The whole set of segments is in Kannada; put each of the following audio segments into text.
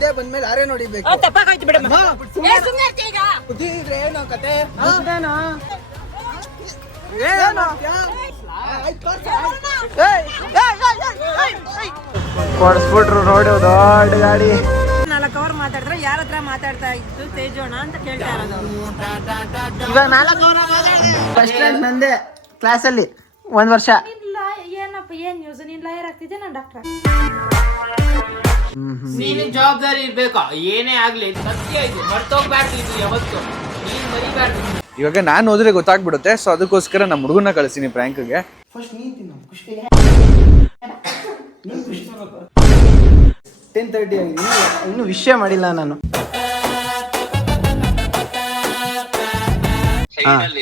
ನಿದ್ದೆ ಬಂದ್ಮೇಲೆ ಯಾರೇ ನೋಡಿಬೇಕು. ತಪ್ಪಾಗೋಯ್ತು ಬಿಡಮ್ಮ. ಏನೋ ಕತೆ ಕೊಡಿಸ್ಬಿಟ್ರು ನೋಡಿ ದೊಡ್ಡ ಗಾಡಿ. 4 ಅವರ್ ಮಾತಾಡಿದ್ರೆ ಯಾರ ಹತ್ರ ಮಾತಾಡ್ತಾ ಇತ್ತು ತೇಜೋಣ ಅಂತ ಕೇಳ್ತಾ ಇರೋದು. ಇವಾಗ 4 ಅವರ್ ಫಸ್ಟ್ ರ್ಯಾಂಕ್ ನಂದೆ ಕ್ಲಾಸಲ್ಲಿ 1 ವರ್ಷ. ಏನಪ್ಪ ಏನ್ ನ್ಯೂಸ್? ನೀನ್ ಲಾಯರ್ ಆಗ್ತಿದ್ದೆ, ನಾನು ಡಾಕ್ಟರ್. ನೀನು ಜವಾಬ್ದಾರಿ ಇರ್ಬೇಕು. ಏನೇ ಆಗ್ಲಿ ಸತ್ಯ ಇದೆ, ಮರ್ತೋಗ್ಬಾರ್ದು. ಇದು ಯಾವತ್ತು ನೀನ್ ಮರಿಬಾರ್ದು. ಇವಾಗ ನಾನು ಹೋದ್ರೆ ಗೊತ್ತಾಗ್ಬಿಡುತ್ತೆ. ಸೊ ಅದಕ್ಕೋಸ್ಕರ ನಮ್ಮ ಹುಡುಗನ ಕಳಿಸ್ತೀನಿ ಪ್ರ್ಯಾಂಕ್ಗೆ. ಫಸ್ಟ್ ನೀನ್ ತಿನ್ನು ಖುಷಿ. 10:30 ಆಗಿದೆ, ಇನ್ನು ವಿಷಯ ಮಾಡಿಲ್ಲ ನಾನು.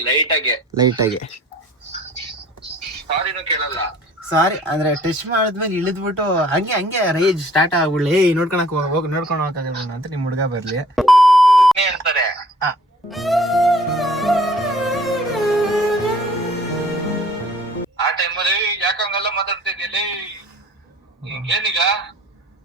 ಲೈಟ್ ಆಗಿ ಸಾರಿ ಅಂದ್ರೆ ಟಚ್ ಮಾಡಿದ್ಮೇಲೆ ಇಳಿದ್ಬಿಟ್ಟು ಹಂಗೆ ರೇಜ್ ಸ್ಟಾರ್ಟ್ ಆಗ್ಬಿಡ್ಲಿ. ನೋಡ್ಕೊಳಕ್ ಹೋಗಿ ನೋಡ್ಕೊಂಡು ಹೋಗಕ್ಕಾಗಲ್ಲ ಅಂತ ನಿಮ್ ಹುಡುಗ ಬರ್ಲಿ. ಆ ಟೈಮಲ್ಲಿ ಯಾಕಂಗೆಲ್ಲ ಮಾತಾಡ್ತಿದ್ಯಲ್ಲಿ? ಏನೀಗ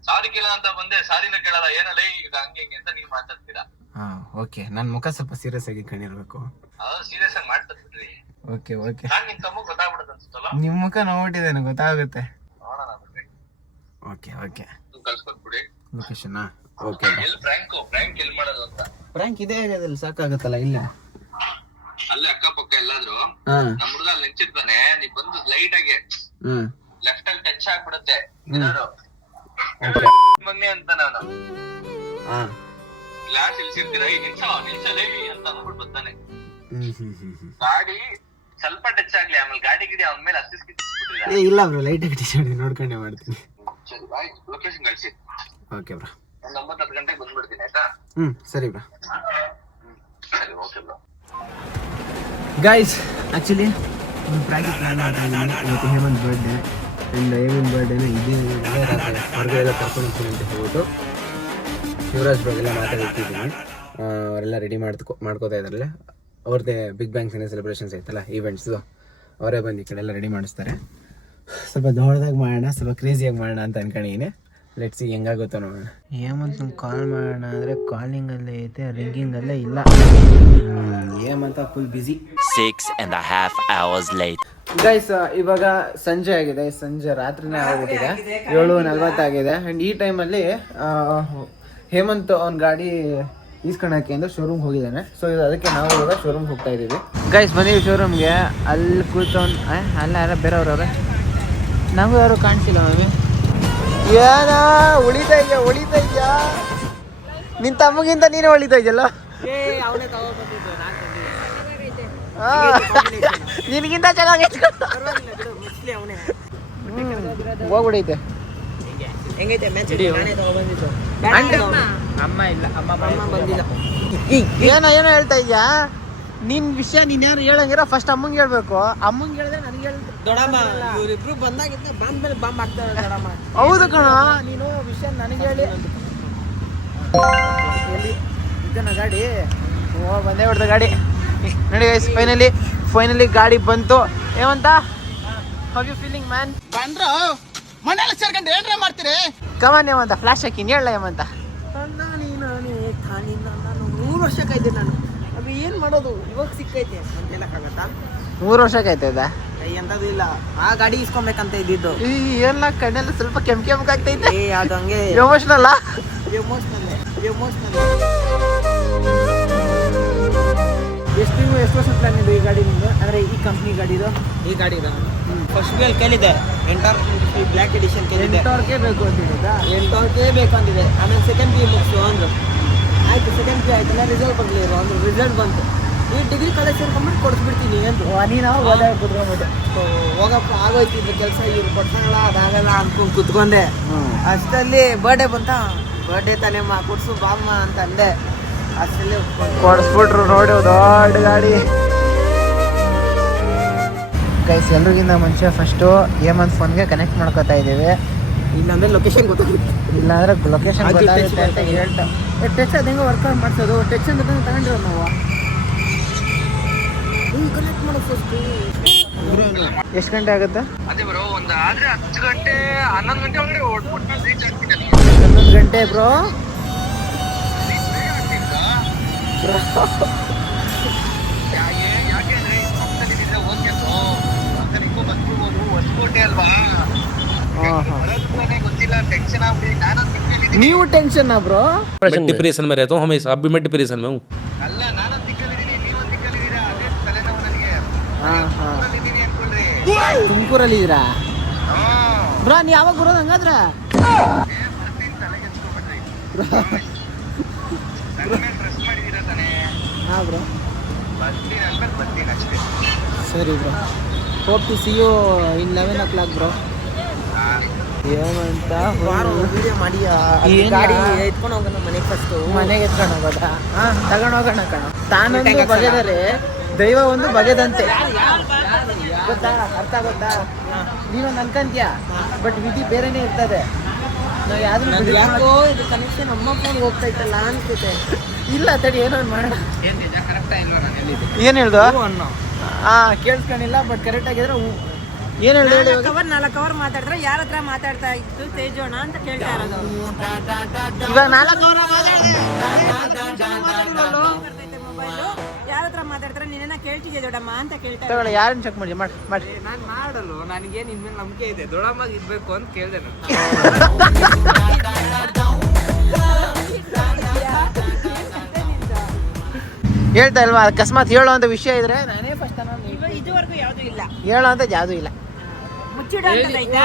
ಸಾರಿ ಕೇಳ ಅಂತ ಬಂದೆ, ಸಾರಿನ ಕೇಳಲ್ಲ ಏನಲ್ಲ ಈಗ ಹಂಗೆ ಹಿಂಗೆ ಅಂತ ನೀವ್ ಮಾತಾಡ್ತೀರಾ. ಹಾ ಓಕೆ, ನನ್ ಮುಖ ಸ್ವಲ್ಪ ಸೀರಿಯಸ್ ಆಗಿ ಕಾಣಿರ್ಬೇಕು. ಅದು ಸೀರಿಯಸ್ ಆಗಿ ಮಾಡ್ತಾ ಬಿಡ್ರಿ. ಓಕೆ ಓಕೆ, ನಾನ್ ನಿಮ್ ತಮ್ಮ ಗೊತ್ತಾಗ್ಬಿಡುತ್ತೆ ಅನ್ಸುತ್ತಲ್ಲ. ನಿಮ್ ಮುಖ ನೋಡ್ಬಿಟ್ಟಿದ್ದೇನೆ, ಗೊತ್ತಾಗುತ್ತೆ. ನೋಡೋಣ ಬಿಡ್ರಿ. ಓಕೆ ಓಕೆ, ಕಳ್ಸ್ಕೊಟ್ಬಿಡಿ ಲೊಕೇಶನ್. ಓಕೆ, ಎಲ್ಲಿ ಪ್ರ್ಯಾಂಕ್ ಎಲ್ಲಿ ಮಾಡೋದು ಅಂತ. ಪ್ರ್ಯಾಂಕ್ ಇದೇ ಏರಿಯಾದಲ್ಲಿ ಸಾಕಾಗುತ್ತಲ್ಲ. ಇಲ್ಲ ಅಲ್ಲೇ ಅಕ್ಕಪಕ್ಕ ಎಲ್ಲಾದ್ರು ಹಾ ನಮ್ ಹುಡುಗ ಅಲ್ಲಿ ನಿಂತಿರ್ತಾನೆ, ನೀವ್ ಬಂದು ಲೈಟ್ ಆಗಿ ಹ್ಮ್ ಲೆಫ್ಟ್ ಅಲ್ಲಿ ಟಚ್ ಆಗ್ಬಿಡುತ್ತೆ. ಓಕೆ ಬನ್ನಿ ಅಂತ ನಾನು ಹಾ ಗ್ಲಾಸ್ ಇಲ್ಸಿರ್ತೀರ, ಈ ನಿಲ್ಸಲೇ ಅಂತ ಅಂದ್ಬಿಟ್ಟು ಬರ್ತಾನೆ. ಹ್ಮ್ ಗಾಡಿ ಸ್ವಲ್ಪ ಟಚ್ ಆಗ್ಲಿ, ಆಮೇಲೆ ಗಾಡಿ ಗಿಡಿ ಅವನ ಮೇಲೆ ಏ ಇಲ್ಲ ಬ್ರೋ, ಲೈಟ್ ಆಗಿ ಟಚ್ ಮಾಡಿ ನೋಡ್ಕೊಂಡೆ ಮಾಡ್ತೀನಿ. ಸರಿ ಆಯ್ತು, ಲೊಕೇಶನ್ ಕಳಿಸಿ. ಓಕೆ ಬ್ರೋ, ಒಂದು 9-10 ಗಂಟೆಗೆ ಬಂದ್ಬಿಡ್ತೀನಿ ಆಯ್ತಾ? ಸರಿ ಬ್ರೋ. ಸರಿ ಓಕೆ ಬ್ರೋ. ಗೈಸ್ ಆ್ಯಕ್ಚುಲಿ ಒಂದು ಪ್ರಾಕ್ಟಿಸ್ ಪ್ಲಾನ್ ಮಾಡ್ತಾ ಇದ್ದೀನಿ. ಇವತ್ತು ಹೇಮಂತ್ ಬರ್ಡೇ ಆ್ಯಂಡ್ ಹೇಮಂತ್ ಬರ್ಡೇನ ಇದೇ ರಾತ್ರಿ ಹೊರಗಡೆ ಎಲ್ಲ ಕರ್ಕೊಂಡು ಹೋಗ್ತೀನಿ ಅಂತ ಹೇಳ್ಬಿಟ್ಟು ಶಿವರಾಜ್ ಬ್ರೋಗೆಲ್ಲ ಮಾತಾಡಿರ್ತಿದ್ದೀನಿ. ಅವರೆಲ್ಲ ರೆಡಿ ಮಾಡ್ಕೋತಾ ಇದ್ದಾರಲ್ಲ. ಅವ್ರದ್ದೇ ಬಿಗ್ ಬ್ಯಾಂಗ್ ಸೆನೆ ಸೆಲೆಬ್ರೇಷನ್ಸ್ ಐತಲ್ಲ, ಈವೆಂಟ್ಸು, ಅವರೇ ಬಂದು ಈ ಕಡೆ ಎಲ್ಲ ರೆಡಿ ಮಾಡಿಸ್ತಾರೆ. ಸ್ವಲ್ಪ ದೊಡ್ಡದಾಗಿ ಮಾಡೋಣ, ಸ್ವಲ್ಪ ಕ್ರೇಜಿಯಾಗಿ ಮಾಡೋಣ ಅಂತ ಅನ್ಕೊಂಡಿದ್ದೀನಿ. ಲೆಟ್ಸ್ ಸಿ ಹೆಂಗಾಗುತ್ತೋ ನೋಡೋಣ. ಹೇಮಂತ್ ಕಾಲ್ ಮಾಡೋಣ ಅಂದರೆ ಕಾಲಿಂಗಲ್ಲೇ ಐತೆ, ರಿಂಗಿಂಗಲ್ಲೇ ಇಲ್ಲ. Hemanth full busy. 6.5 hours late. Guys ಇವಾಗ ಸಂಜೆ ಆಗಿದೆ, ಸಂಜೆ ರಾತ್ರಿನೇ ಆಗ್ಬಿಟ್ಟಿದೆ, 7:40 ಆಗಿದೆ. ಆ್ಯಂಡ್ ಈ ಟೈಮಲ್ಲಿ ಹೇಮಂತ್ ಅವ್ನ ಗಾಡಿ ಈಸ್ಕೊಳಕ್ಕೆ ಅಂದ್ರೆ ಶೋರೂಮ್ ಹೋಗಿದ್ದಾನೆ. ಸೊ ಅದಕ್ಕೆ ನಾವು ಇವಾಗ ಶೋರೂಮ್ಗೆ ಹೋಗ್ತಾ ಇದ್ದೀವಿ. ಗೈಸ್ ಬಂದೀವಿ ಶೋರೂಮ್ಗೆ. ಅಲ್ಲಿ ಕೂತವ್ನು ಅಲ್ಲ ಯಾರ ಬೇರೆಯವ್ರವ್ರೆ, ನಮಗೂ ಯಾರು ಕಾಣಿಸಿಲ್ಲ. ಮಮ್ಮಿ ಏನ ಉಳಿತಾ ಇದೆಯಾ? ನಿನ್ನ ತಮ್ಮಗಿಂತ ನೀನೇ ಉಳಿತಾ ಇದೆಯಲ್ಲ. ನಿನಗಿಂತ ಚೆನ್ನಾಗೈತೆ, ಹೋಗ್ಬಿಡೈತೆ. ಏನೋ ಹೇಳ್ತಾ ಇದ್ಯಾ ನಿನ್ ವಿಷಯ? ನೀನ್ ಯಾರು ಹೇಳಂಗಿರ ಫಸ್ಟ್ ಅಮ್ಮಂಗೆ ಹೇಳ್ಬೇಕು. ಅಮ್ಮಂಗೆ ಹೇಳಿದ್ರೆ ನನಗೆ ದೊಡ್ಡಮ್ಮ ಇವರಿಬ್ರು ಬಂದಾಗಿದ್ದ ಬಾಂಬ್ ಮೇಲೆ ಬಾಂಬ್ ಆಗ್ತಾರೆ ದೊಡ್ಡಮ್ಮ. ಹೌದು ಕಣ, ನೀನು ವಿಷಯ ನನಗೆ ಹೇಳಿ. ಎಲ್ಲಿ ಇದ್ದನ ಗಾಡಿ? ಬಂದೇ ಬಿಡ್ದ ಗಾಡಿ. ನೋಡಿ ಗೈಸ್, ಫೈನಲಿ ಗಾಡಿ ಬಂತು. ಏಮಂತ ಹೌ ಯು ಫೀಲಿಂಗ್ ಮ್ಯಾನ್? ಬಂದ್ರು ಮನೆಯಲ್ಲಿ ಸೇರ್ಕೊಂಡು ಏನ್ರ ಮಾಡ್ತೀರಿ? ಕಮಾನ್ ಏಮಂತ ಫ್ಲಾಶ್ ಹಾಕಿನಿ ಹೇಳ. ಏಮಂತ ನಾನು 3 ವರ್ಷ ಕಾಯ್ದೆ. ನಾನು ಅದು ಏನು ಮಾಡೋದು, ಇವಾಗ ಸಿಕ್ಕೈತೆ ಅಂತ ಹೇಳಕ್ಕಾಗತ್ತಾ? 3 ವರ್ಷ ಕಾಯ್ತದ? ಎಂಥದ್ದು ಇಲ್ಲ, ಆ ಗಾಡಿ ಇಸ್ಕೊಬೇಕಂತ ಇದ್ದಿದ್ದು. ಎಲ್ಲ ಕಣ್ಣೆಲ್ಲ ಸ್ವಲ್ಪ ಕೆಂಪಾಗ್ತೈತೆ. ಅದು ಹಂಗೆ ಎಮೋಷನಲ್ ಎಷ್ಟು ವರ್ಷ ಪ್ಲಾನ್ ಇದೆ ಈ ಗಾಡಿ ನಿಮ್ದು? ಅಂದರೆ ಈ ಕಂಪ್ನಿ ಗಾಡಿದು? ಈ ಗಾಡಿ ಫಸ್ಟ್ ವೇಲ್ ಕೇಳಿದೆ, ಎಂಟಾರ್ ಬ್ಲ್ಯಾಕ್ ಎಡಿಷನ್ ಕೇಳಿದೆ. ಎಂಟೋರ್ಗೆ ಬೇಕು ಅಂತಿದ್ದ? ಎಂಟೋರ್ಗೆ ಬೇಕು ಅಂದಿದೆ. ಆಮೇಲೆ ಸೆಕೆಂಡ್ ಪಿ ಮುಗಿಸು ಅಂದರು. ಆಯಿತು, ಸೆಕೆಂಡ್ ಪಿ ಆಯ್ತಲ್ಲ, ರಿಸಲ್ಟ್ ಬರಲಿಲ್ಲ ಅಂದರು. ರಿಸಲ್ಟ್ ಬಂತು, ಈ ಡಿಗ್ರಿ ಕಾಲೇಜ್ ಸೇರ್ಕೊಂಡ್ಬಿಟ್ಟು ಕೊಡಿಸ್ಬಿಡ್ತೀನಿ ಅಂದರು. ನೀನು ಕುತ್ಕೊಂಡ್ಬಿಟ್ಟೆ. ಹೋಗಪ್ಪ ಆಗೋಯ್ತು ಇದು ಕೆಲಸ, ಇವ್ರು ಕೊಡ್ಸೋಣ ಅದಾಗಲ್ಲ ಅಂದ್ಕೊಂಡು ಕುತ್ಕೊಂಡೆ. ಅಷ್ಟರಲ್ಲಿ ಬರ್ಡೇ ಬಂತ. ಬರ್ಡೇ ತಾನೇ ಕೊಡ್ಸು ಬಾಮ್ಮ ಅಂತ ಅಂದೆ. ಅಷ್ಟರಲ್ಲಿ ಕೊಡಿಸ್ಬಿಟ್ರು ನೋಡಿ ದೊಡ್ಡ ಗಾಡಿ. ಗೈಸ್ ಎಲ್ರಿಗಿಂತ ಮುಂಚೆ ಫಸ್ಟು ಹೇಮಂತ್ ಫೋನ್ಗೆ ಕನೆಕ್ಟ್ ಮಾಡ್ಕೋತಾ ಇದ್ದೀವಿ. ಇಲ್ಲಾಂದ್ರೆ ಲೊಕೇಶನ್ ಗೊತ್ತಾಗುತ್ತೆ, ಇಲ್ಲಾಂದ್ರೆ ಲೊಕೇಶನ್ ಗೊತ್ತಾಗುತ್ತೆ ಅಂತ ಹೇಳ್ತಾ. ಟಚ್ ಅದು ಹೆಂಗೆ ವರ್ಕೌಟ್ ಮಾಡಿಸೋದು? ಟಚ್ ಅಂತ ತಗೊಂಡಿರೋ ನಾವು ಕನೆಕ್ಟ್ ಮಾಡೋದು ಫಸ್ಟು. ಎಷ್ಟು ಗಂಟೆ ಆಗುತ್ತೆ? ಅದೇ ಬ್ರೋ, ಆದ್ರೆ 10 ಗಂಟೆ 11 ಗಂಟೆ ಒಳಗಡೆ ಓಡ್ಬಿಟ್ಟು ರೀಚ್ ಆಗ್ತೀನಿ. 11 ಗಂಟೆ ಬ್ರೋ. ಯಾಕೆಂದ್ರೆ ಪಕ್ಕದಲ್ಲಿದ್ರೆ ಓಕೆ ಬ್ರೋ, ಪಕ್ಕದಲ್ಲಿಗೂ ಬಂದ್ಬಿಡ್ಬೋದು, ಹೊಸಕೋಟೆ ಅಲ್ವಾ, ಬರೋದಕ್ಕೆ ಗೊತ್ತಿಲ್ಲ, ಟೆನ್ಷನ್ ಆಗ್ಬಿಟ್ಟು ನಾನು ನೀವು ಟೆನ್ಷನ್ ಬ್ರೋ. मैं डिप्रेशन में रहता हूँ हमेशा, अब भी मैं डिप्रेशन में हूँ। ಅಲ್ಲ ನಾನು ದಿಕ್ಕಲ್ಲಿದ್ದೀನಿ, ನೀವು ದಿಕ್ಕಲ್ಲಿದ್ದೀರಾ, ಅದೇ ತಲೆನೋವು ನನಗೆ. ದಿಕ್ಕಿದ್ದೀನಿ ಅನ್ಕೊಳ್ರಿ. ತುಮಕೂರಲ್ಲಿ ಇದೀರಾ ಹಾ ಬ್ರೋ? ನೀ ಯಾವಾಗ ಬರೋದು ಹಂಗಾದ್ರೆ? ಬರ್ತೀನಿ, ತಲೆಗೆ ಹಚ್ಕೊಬೇಡ್ರಿ. ನನ್ನ ಮೇಲೆ ಟ್ರಸ್ಟ್ ಮಾಡಿದ್ದೀರಾ ತಾನೇ? ಹಾಂ ಬ್ರೋ, ಬರ್ತೀನಿ ಅಂದ್ಮೇಲೆ ಬರ್ತೀನಿ ಅಷ್ಟೇ. ಸರಿ bro. Hope to see you in 11 o'clock bro. ಏನಂತ ವಿಡಿಯೋ ಮಾಡಿ ಗಾಡಿ ಎತ್ಕೊಂಡು ಹೋಗೋಣ ಮನೆಗೆ, ಫಸ್ಟು ಮನೆಗೆ ಎತ್ಕೊಂಡು ಹೋಗೋದಾ? ಹಾಂ, ತಗೊಂಡು ಹೋಗೋಣ ಕಣ. ತಾನೊಂದು ಬಗೆದರೆ ದೈವ ಒಂದು ಬಗೆದಂತೆ, ಗೊತ್ತಾ? ಅರ್ಥ ಗೊತ್ತಾ? ನೀವೊಂದು ಅನ್ಕಂತೀಯ, ಬಟ್ ವಿಧಿ ಬೇರೆನೇ ಇರ್ತದೆ. ನಾವು ಯಾವ್ದು ಇದು ಕನೆಕ್ಷನ್ ನಮ್ಮ ಫೋನ್ಗೆ ಹೋಗ್ತಾ ಇತ್ತಲ್ಲ ಅನ್ಸುತ್ತೆ. ಇಲ್ಲ ತಡಿ, ಏನೋ ಒಂದು ಮಾಡೋಣ. ಏನು ಹೇಳ್ದು? ಹಾಂ, ಕೇಳಿಸ್ಕೊಂಡಿಲ್ಲ, ಬಟ್ ಕರೆಕ್ಟ್ ಆಗಿದ್ರೆ ಏನು ಹೇಳ್ದು? 4 ಅವರ್ ಮಾತಾಡಿದ್ರೆ ಯಾರ ಹತ್ರ ಮಾತಾಡ್ತಾ ಇತ್ತು ತೇಜೋಣ ಅಂತ ಕೇಳ್ತಾ ಇರೋದು. ಇವಾಗ 4 ಅವರ್ ಮೊಬೈಲು ಯಾರ ಹತ್ರ ಮಾತಾಡ್ತಾರೆ, ನೀನೇನ ಕೇಳ್ತಿದ್ಯಾ ದೊಡ್ಡಮ್ಮ ಅಂತ ಕೇಳ್ತಾ ತಗೊಳ್ಳಿ. ಯಾರನ್ನ ಚೆಕ್ ಮಾಡಿ ಮಾಡಿ. ನಾನು ಮಾಡಲು, ನನಗೇನು ಇನ್ಮೇಲೆ ನಂಬಿಕೆ ಇದೆ, ದೊಡ್ಡಮ್ಮಾಗ ಇರ್ಬೇಕು ಅಂತ ಕೇಳಿದೆ ನಾನು. ಹೇಳ್ತಾ ಇಲ್ವಾ, ಅಕಸ್ಮಾತ್ ಹೇಳೋ ಅಂತ ವಿಷಯ ಇದ್ರೆ ನಾನೇ ಫಸ್ಟ್ ಇದುವರೆಗೂ ಯಾವ್ದು ಇಲ್ಲ. ಹೇಳೋ ಅಂತ ಯಾವ್ದು ಇಲ್ಲ. ಮುಚ್ಚಿಡ ಅಂತದೈತಾ?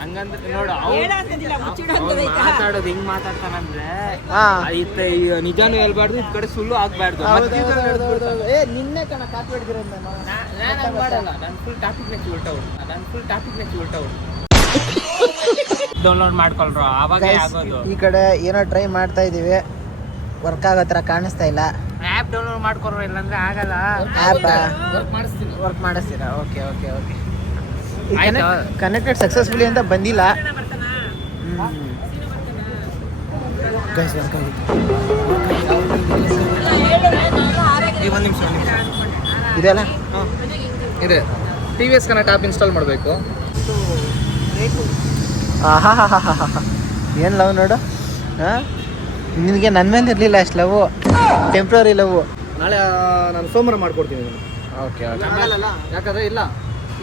ಹಂಗಂದ್ರೆ ನೋಡು, ಹೇಳ ಅಂತದಿಲ್ಲ, ಮುಚ್ಚಿಡ ಅಂತದೈತಾ? ಮಾತಾಡೋದು ಹಿಂಗ್ ಮಾತಾಡ್ತಾನಂದ್ರೆ ಹಾ, ನಿಜಾನು ಹೇಳ್ಬಾರ್ದು, ಈ ಕಡೆ ಸುಳ್ಳು ಆಗ್ಬಾರ್ದು. ಏ ನಿನ್ನೆ ಕಣ ಕಾಪಿ ಹೊಡ್ದಿರೋದು ನಾನು ಮಾಡಲ್ಲ, ನಾನು ಫುಲ್ ಟಾಪಿಕ್ ನೆಚ್ಚಿ ಉಲ್ಟಾ ಡೌನ್ಲೋಡ್ ಮಾಡ್ಕೊಳ್ರು, ಆವಾಗ ಆಗೋದು. ಈ ಕಡೆ ಏನೋ ಟ್ರೈ ಮಾಡ್ತಾ ಇದೀವಿ, ವರ್ಕ್ ಆಗೋ ಥರ ಕಾಣಿಸ್ತಾ ಇಲ್ಲ. ಆ್ಯಪ್ ಡೌನ್ಲೋಡ್ ಮಾಡ್ಕೊಳ್ರು, ಇಲ್ಲಾಂದ್ರೆ ಆಗಲ್ಲ. ಆ್ಯಪ್ ಮಾಡಿಸ್ತೀನಿ. ವರ್ಕ್ ಮಾಡಿಸ್ತೀರಾ? ಓಕೆ. ಕನೆಕ್ಟೆಡ್ ಸಕ್ಸಸ್ಫುಲಿ ಅಂತ ಬಂದಿಲ್ಲ. ಒಂದು ನಿಮಿಷ ಇದೆಲ್ಲ ಇದೆ. TVS ಕನೆಕ್ಟ್ ಆ್ಯಪ್ ಇನ್ಸ್ಟಾಲ್ ಮಾಡಬೇಕು. ಏನು ಲವ್ ನೋಡು. ಹಾಂ, ನಿನಗೆ ನನ್ನ ಮೇಲೆ ಇರಲಿಲ್ಲ ಅಷ್ಟು ಲವ್, ಟೆಂಪ್ರರಿ ಲವ್. ನಾಳೆ ನಾನು ಸೋಮವಾರ ಮಾಡ್ಕೊಡ್ತೀನಿ ಇದನ್ನು. ಓಕೆ. ಯಾಕಂದರೆ ಇಲ್ಲ,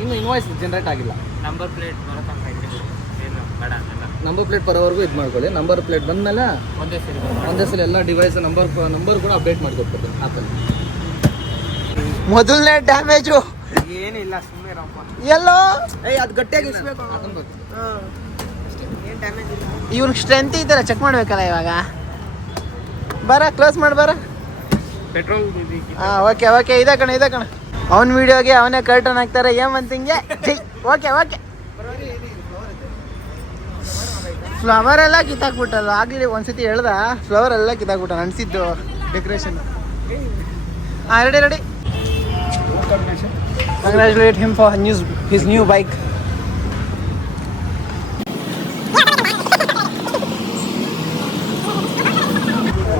ಇನ್ನು ಇನ್ವಾಯ್ಸ್ ಜನರೇಟ್ ಆಗಿಲ್ಲ. ನಂಬರ್ ಪ್ಲೇಟ್ ಬರತ್ತಂತ ಏನು ಬೇಡ, ನಂಬರ್ ಪ್ಲೇಟ್ ಬರೋವರೆಗೂ ಇದು ಮಾಡ್ಕೊಳ್ಳಿ. ನಂಬರ್ ಪ್ಲೇಟ್ ಬಂದಮೇಲೆ ಒಂದೇ ಸಲ ಎಲ್ಲ ಡಿವೈಸ್ ನಂಬರ್ ಕೂಡ ಅಪ್ಡೇಟ್ ಮಾಡಿ ಕೊಟ್ಬಿಡ್ತೀನಿ ಆ್ಯಪಲ್ಲಿ. ಮೊದಲನೇ ಡ್ಯಾಮೇಜು ಏನಿಲ್ಲ, ಸುಮ್ಮನೆ ರಪ್ಪ. ಎಲ್ಲೋ ಅದು ಗಟ್ಟಿಯಾಗಿ ಇಸ್ಬೇಕು. ಏನ್ ಡ್ಯಾಮೇಜ್ ಇಲ್ಲ. ಇವ್ನಿಗೆ ಸ್ಟ್ರೆಂತ್ ಇದೆಯಲ್ಲ, ಚೆಕ್ ಮಾಡ್ಬೇಕಲ್ಲ ಇವಾಗ. ಬರ ಕ್ಲೋಸ್ ಮಾಡಿ ಬರ. ಪೆಟ್ರೋಲ್ ಹಾಂ, ಓಕೆ. ಇದೆ ಕಣ. ಅವನ ವಿಡಿಯೋಗೆ ಅವನೇ ಕರ್ಟನ್ ಹಾಕ್ತಾರೆ ಏಮಂತಿಂಗೆ. ಓಕೆ. ಫ್ಲವರ್ ಎಲ್ಲ ಕಿತ್ತಾಕ್ಬಿಟ್ಟಲ್ಲ. ಆಗಲಿ ಒಂದ್ಸತಿ ಹೇಳ್ದ, ಫ್ಲವರ್ ಎಲ್ಲ ಕಿತ್ತಾಕ್ಬಿಟ್ಟ ಅನಿಸಿದ್ದು ಡೆಕೋರೇಷನ್. ಹಾಂ, ready. Congratulate him for his new bike.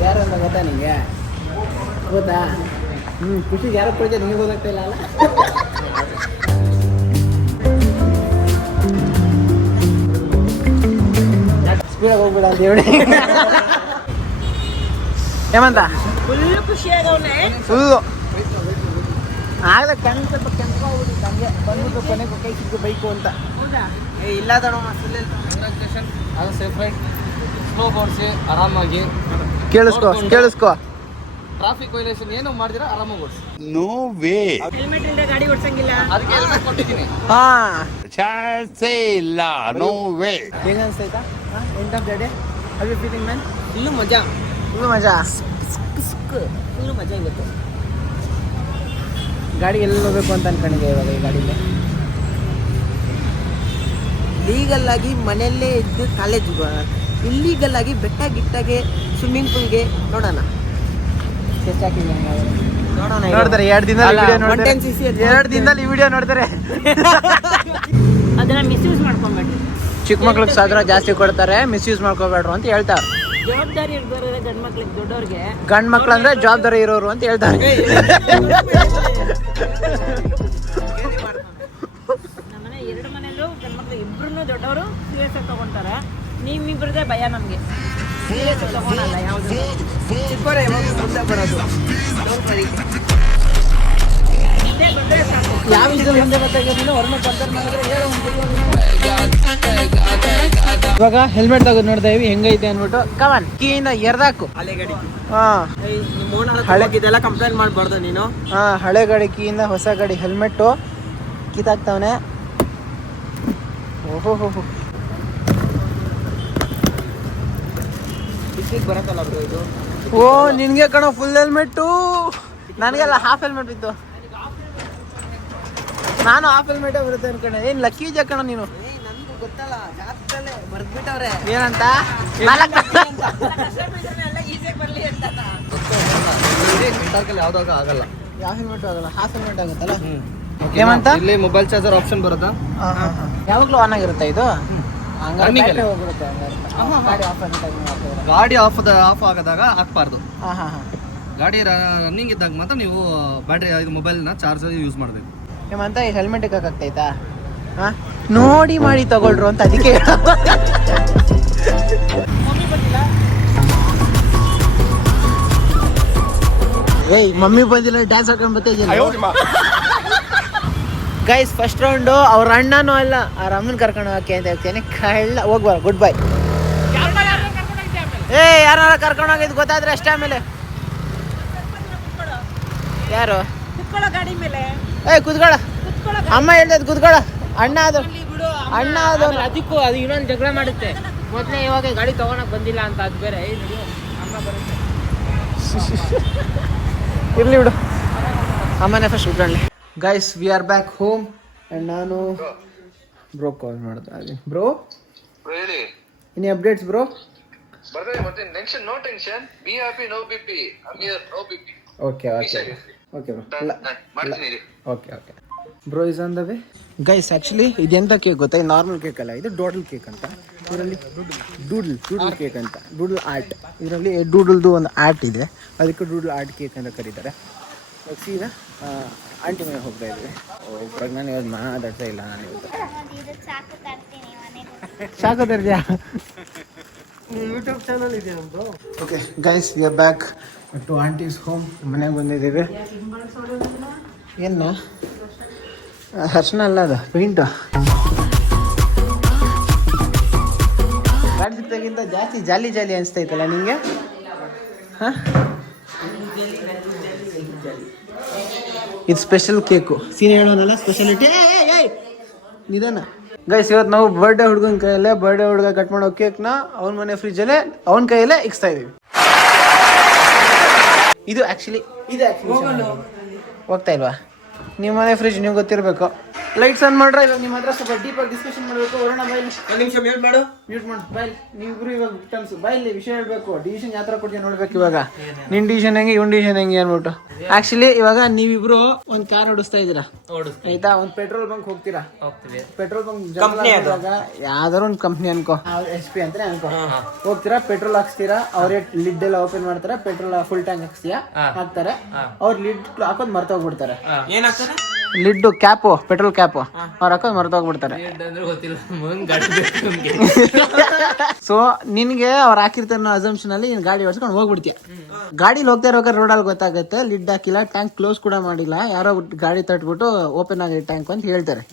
ಯಾರು ಅಂತ ಗೊತ್ತಾ ನಿಮಗೆ? ಗೊತ್ತಾ? ಖುಷಿಗೆ ಯಾರು ಕೊಡ್ತೀವಿ ನಿಮಗೆ ಗೊತ್ತಾಗ್ತಾ ಇಲ್ಲ ಅಲ್ಲ? ಸ್ಪೀಡಾಗಿ ಹೋಗ್ಬಿಡ ಅಂತ ಹೇಳಿ. ಹೇಮಂತ ಫುಲ್ ಖುಷಿಯಾಗವನೆ. ಫುಲ್ಲು ಆಗಲೇ ಕಣ್ಣು ಸ್ವಲ್ಪ ಕೆಂಪೋಗ್ಬಿಟ್ಟು ಹಂಗೆ ಬಂದ್ಬಿಟ್ಟು ಕೊನೆಗೆ ಕೈ ಸಿಕ್ಕು ಬೈಕು ಅಂತ. ಹೌದಾ? ಇಲ್ಲ ತಡಮ್ಮ, ಅದು ಸೇಫ್ ರೈಡ್, ಸ್ಲೋ ಓಡಿಸಿ ಆರಾಮಾಗಿ. ಕೇಳಿಸ್ಕೋ. ಟ್ರಾಫಿಕ್ ವೈಲೇಷನ್ ಏನು ಮಾಡಿದಿರ ಆರಾಮಾಗಿ ಓಡಿಸಿ. ಹೆಲ್ಮೆಟ್ ಇಲ್ಲದೆ ಗಾಡಿ ಓಡಿಸಂಗಿಲ್ಲ. ಅದಕ್ಕೆ ಹೆಲ್ಮೆಟ್ ಕೊಟ್ಟಿದ್ದೀನಿ. ಹಾಂ, No way. ಹೇಗೆ ಅನಿಸ್ತೈತಾ end of the day? Have you feeling man? Full ಮಜಾ. ಫುಲ್ಲು ಮಜಾ ಇವತ್ತು. ಗಾಡಿ ಎಲ್ಲಿ ಹೋಗ್ಬೇಕು ಅಂತ ಅನ್ಕೊಂಡಿದ್ದೆ ಇವಾಗ ಈ ಗಾಡಿಲಿ. ಲೀಗಲ್ ಆಗಿ ಮನೆಯಲ್ಲೇ ಇದ್ದು ಕಾಲೇಜ್, ಇಲ್ಲೀಗಲ್ ಆಗಿ ಬೆಟ್ಟ ಗಿಟ್ಟಾಗೆ ಸ್ವಿಮ್ಮಿಂಗ್ ಪೂಲ್ಗೆ ನೋಡೋಣ. ನೋಡ್ತಾರೆ 2 ದಿನದಲ್ಲಿ ಈ ವಿಡಿಯೋ ನೋಡ್ತಾರೆ. ಅದನ್ನ ಮಿಸ್ಯೂಸ್ ಮಾಡ್ಕೊಂಬೇಡಿ. ಚಿಕ್ಕ ಮಕ್ಳಿಗೆ ಸಾದ್ರ ಜಾಸ್ತಿ ಕೊಡ್ತಾರೆ, ಮಿಸ್ಯೂಸ್ ಮಾಡ್ಕೋಬೇಡ್ರು ಅಂತ ಹೇಳ್ತಾರೆ. ಜವಾಬ್ದಾರಿ ಇರ್ತಾರೆ ಗಂಡ್ ಮಕ್ಳಿಗೆ, ದೊಡ್ಡವ್ರಿಗೆ. ಗಂಡ್ ಮಕ್ಳು ಅಂದ್ರೆ ಜವಾಬ್ದಾರಿ ಇರೋರು ಅಂತ ಹೇಳ್ತಾರೆ. ನಮ್ಮನೆ 2 ಮನೇಲೂ ಗಂಡ್ ಮಕ್ಳು ಇಬ್ರು ದೊಡ್ಡವರು ಸೀರಿಯಸ್ ಆಗಿ ತಗೊಂತಾರೆ. ನೀವಿಬ್ರದೇ ಭಯ ನಮ್ಗೆ. ತಗೊಳಲ್ಲ ಯಾವುದು ಚಿಕ್ಕವರೇ ಯಾವಾಗ ಮುಂದೆ ಬರೋದು ಯಾವ ಇದ್ರಲ್ಲಿ ಮುಂದೆ ಬರ್ತಾ ಹೊರನ ಕಂಪೇರ್ ಮಾಡಿದ್ರೆ ಇವಾಗ ಹೆಲ್ಮೆಟ್ ತೆಗೆದು ನೋಡ್ತಾ ಇವಿ ಹೆಂಗೈತೆ ಅನ್ಬಿಟ್ಟು ಕವನ್ ಕೀಯಿಂದ ಎರ್ದಾಕು ಹಳೆ ಗಾಡಿ ಇದೆಲ್ಲ ಕಂಪ್ಲೇಂಟ್ ಮಾಡ್ಬಾರ್ದು ನೀನು ಹಳೆ ಗಾಡಿ ಕೀಯಿಂದ ಹೊಸ ಗಾಡಿ ಹೆಲ್ಮೆಟ್ಟು ಕಿತ್ತಾಕ್ತವನೆ ಓಹೋ ಹೋ ಬರತ್ತಲ್ಲ ಬ್ರೋ ಇದು ಓ ನಿನ್ಗೆ ಕಣೋ ಫುಲ್ ಹೆಲ್ಮೆಟ್ಟು ನನಗೆಲ್ಲ ಹಾಫ್ ಹೆಲ್ಮೆಟ್ ಇತ್ತು ನಾನು ಹಾಫ್ ಹೆಲ್ಮೆಟೇ ಬರುತ್ತೆ ಅನ್ಕೊಂಡೆ ಏನ್ ಲಕ್ಕಿ ಜಾ ಕಣೋ ನೀನು ಗೊತ್ತಲ್ಲ ಜಾತಕದಲ್ಲೇ ಬರ್ದ್ಬಿಟ್ಟವ್ರೆ ಏನಂತ ಯಾವ್ದಾಗ ಆಗಲ್ಲ ಯಾವ ಹೆಲ್ಮೆಟ್ ಆಗಲ್ಲ ಹಾಫ್ ಹೆಲ್ಮೆಟ್ ಆಗುತ್ತಲ್ಲ ಏಮಂತ ಇಲ್ಲಿ ಮೊಬೈಲ್ ಚಾರ್ಜರ್ ಆಪ್ಷನ್ ಬರುತ್ತಾ ಯಾವಾಗ್ಲೂ ಆನ್ ಆಗಿರುತ್ತೆ ಇದು ರನ್ನಿಂಗ್ ಹೋಗ್ಬಿಡುತ್ತೆ ಗಾಡಿ ಆಫ್ ಆಗದಾಗ ಹಾಕ್ಬಾರ್ದು ಗಾಡಿ ರನ್ನಿಂಗ್ ಇದ್ದಾಗ ಮಾತ್ರ ನೀವು ಬ್ಯಾಟ್ರಿ ಇದು ಮೊಬೈಲ್ನ ಚಾರ್ಜರ್ ಯೂಸ್ ಮಾಡಬೇಕು ಏಮಂತ ಈ ಹೆಲ್ಮೆಟ್ ಹಾಕಾಗ್ತೈತಾ ನೋಡಿ ಮಾಡಿ ತಗೊಳ್ರು ಅಂತ ಅದಕ್ಕೆ ಏಯ್ ಮಮ್ಮಿ ಬಂದಿಲ್ಲ ಡ್ಯಾನ್ಸ್ ಹಾಕೊಂಡು ಬರ್ತಾ ಗೈಸ್ ಫಸ್ಟ್ ರೌಂಡು ಅವ್ರ ಅಣ್ಣನೂ ಅಲ್ಲ ಅವ್ರ ಅಮ್ಮನ ಕರ್ಕೊಂಡು ಹೋಗಕ್ಕೆ ಅಂತ ಹೇಳ್ತೇನೆ ಕಳ್ಳ ಹೋಗ್ಬಾರ ಗುಡ್ ಬೈ ಏ ಯಾರ ಕರ್ಕೊಂಡು ಹೋಗಿದ್ ಗೊತ್ತಾದ್ರೆ ಅಷ್ಟೇ ಆಮೇಲೆ ಯಾರು ಗಾಡಿ ಮೇಲೆ ಕೂತ್ಕೊಳ ಅಮ್ಮ ಹೇಳ್ದದ್ ಕೂತ್ಕೊಳ ಅಣ್ಣ ಅದು ಅದಕ್ಕೂ ಅದು ಇನ್ನೊಂದು ಜಗಳ ಮಾಡುತ್ತೆ ಮೊದಲೇ ಇವಾಗ ಗಾಡಿ ತಗೊಳಕ್ ಬಂದಿಲ್ಲ ಅಂತ ಅದು ಬೇರೆ ಅಮ್ಮ ಬರುತ್ತೆ ಇರ್ಲಿ ಬಿಡು ಅಮ್ಮನೇ ಫಸ್ಟ್ ಉಟ್ಕೊಳ್ಳಿ guys we are back home and ನಾನು ಬ್ರೋ ಕಾಲ್ ಮಾಡ್ತಾ ಇದ್ದೀನಿ ಬ್ರೋ ಹೇಳಿ ಎನಿ ಅಪ್ಡೇಟ್ಸ್ ಬ್ರೋ ಬರ್ತೀನಿ tension no tension be happy no BP I hear no BP okay bro ಮಾಡ್ತೀನಿ okay bro is on the way guys actually ಇದೆಂತ ಕೇಕ್ ಗೊತ್ತಾ ಇದು ನಾರ್ಮಲ್ ಕೇಕ್ ಅಲ್ಲ ಇದು ಡೋಡಲ್ ಕೇಕ್ ಅಂತ ಇದರಲ್ಲಿ ಡೂಡಲ್ ಕೇಕ್ ಅಂತ ಡೂಡಲ್ ಆರ್ಟ್ ಇದರಲ್ಲಿ ಡೂಡಲ್ದು ಒಂದು ಆರ್ಟ್ ಇದೆ ಅದಕ್ಕೆ ಡೂಡಲ್ ಆರ್ಟ್ ಕೇಕ್ ಅಂತ ಕರೀತಾರೆ ಸೀದಾ ಆಂಟಿ ಮನೆಗೆ ಹೋಗ್ತಾ ಇದ್ವಿ ನಾನು ಇವತ್ತು ಮಾತಾಡ್ತಾ ಇಲ್ಲ ನಾನು ಇವತ್ತು ಸಾಕು ತರ್ತೀಯಾ ಯೂಟ್ಯೂಬ್ ಚಾನಲ್ ಇದೆ ನಮ್ಮದು okay guys we are back to aunty's home ಮನೆಗೆ ಬಂದಿದ್ದೀವಿ ಏನು ಅರ್ಶನ ಅಲ್ಲ ಅದು ಪೇಂಟು ಗಾಡಿ ಸಿಕ್ತಾಗಿಂತ ಜಾಸ್ತಿ ಜಾಲಿ ಅನಿಸ್ತೈತಲ್ಲ ನಿಮಗೆ ಹಾಂ ಇದು ಸ್ಪೆಷಲ್ ಕೇಕು ಸೀನೆ ಹೇಳೋನಲ್ಲ ಸ್ಪೆಷಾಲಿಟಿ ನಿಧಾನ ಗೈಸ್ ಇವತ್ತು ನಾವು ಬರ್ಡೇ ಹುಡುಗನ ಕೈಯಲ್ಲೇ ಬರ್ಡೇ ಹುಡುಗ ಕಟ್ ಮಾಡೋ ಕೇಕ್ನ ಅವ್ನ ಮನೆ ಫ್ರಿಜ್ಜಲ್ಲೇ ಅವನ ಕೈಯಲ್ಲೇ ಇಕ್ಸ್ತಾ ಇದೀವಿ ಇದು ಆ್ಯಕ್ಚುಲಿ ಹೋಗ್ತಾ ಇಲ್ವಾ ನಿಮ್ಮ ಮನೆ ಫ್ರಿಜ್ ನೀವು ಗೊತ್ತಿರಬೇಕು ಲೈಟ್ಸ್ ಆನ್ ಮಾಡ್ರೆ ಇವಾಗ ನಿಮ್ಮ ಹತ್ರ ಸ್ವಲ್ಪ ಡೀಪಾಗಿ ಡಿಸ್ಕಷನ್ ಮಾಡಬೇಕು ವರುಣ ಬೈಲಿ ಒಂದು ನಿಮಿಷ ಮ್ಯೂಟ್ ಮಾಡು ಬೈಲ್ ನೀವಿಬ್ರು ಇವಾಗ ಟರ್ಮ್ಸ್ ಬೈಲಿ ವಿಷಯ ಹೇಳ್ಬೇಕು ಡಿಸಿಷನ್ ಯಾವ ಥರ ಕೊಡ್ತೀವಿ ನೋಡ್ಬೇಕು ಇವಾಗ ನಿನ್ನ ಡಿಸಿಷನ್ ಹೆಂಗೆ ಇವ್ನ ಡಿಸಿಷನ್ ಹೆಂಗೆ ಅಂದ್ಬಿಟ್ಟು ಆಕ್ಚುಲಿ ಇವಾಗ ನೀವಿಬ್ರು ಒಂದು ಕಾರ್ ಓಡಿಸ್ತಾ ಇದ್ದೀರಾ ಆಯ್ತಾ ಒಂದು ಪೆಟ್ರೋಲ್ ಬಂಕ್ ಹೋಗ್ತೀರಾ ಪೆಟ್ರೋಲ್ ಬಂಕ್ ಯಾವ್ದಾರು ಒಂದು ಕಂಪ್ನಿ ಅನ್ಕೋ HP ಅಂತಾನೆ ಅನ್ಕೋ ಹೋಗ್ತೀರಾ ಪೆಟ್ರೋಲ್ ಹಾಕ್ಸ್ತೀರಾ ಅವ್ರೇ ಲಿಡ್ ಎಲ್ಲ ಓಪನ್ ಮಾಡ್ತಾರೆ ಪೆಟ್ರೋಲ್ ಫುಲ್ ಟ್ಯಾಂಕ್ ಹಾಕ್ತಾರೆ ಅವ್ರ ಲಿಡ್ ಹಾಕೋದ್ ಮರ್ತೋಗ್ಬಿಡ್ತಾರೆ ಲಿಡ್ಡು ಕ್ಯಾಪು ಪೆಟ್ರೋಲ್ ಕ್ಯಾಪು ಅವ್ರು ಹಾಕೋದು ಮರ್ತೋಗ್ಬಿಡ್ತಾರೆ ಸೊ ನಿನ್ಗೆ ಅವ್ರು ಹಾಕಿರ್ತಾರ ಅಸಂಪ್ಷನ್ ಅಲ್ಲಿ ನೀನ್ ಗಾಡಿ ಓಡಿಸ್ಕೊಂಡು ಹೋಗ್ಬಿಡ್ತೀಯ ಗಾಡಿಲಿ ಹೋಗ್ತಾ ಇರೋಕೆ ರೋಡಲ್ಲಿ ಗೊತ್ತಾಗುತ್ತೆ ಲಿಡ್ ಹಾಕಿಲ್ಲ ಟ್ಯಾಂಕ್ ಕ್ಲೋಸ್ ಕೂಡ ಮಾಡಿಲ್ಲ ಯಾರೋ ಗಾಡಿ ತಟ್ಬಿಟ್ಟು ಓಪನ್ ಆಗಿದೆ ಟ್ಯಾಂಕ್ ಅಂತ ಹೇಳ್ತಾರೆ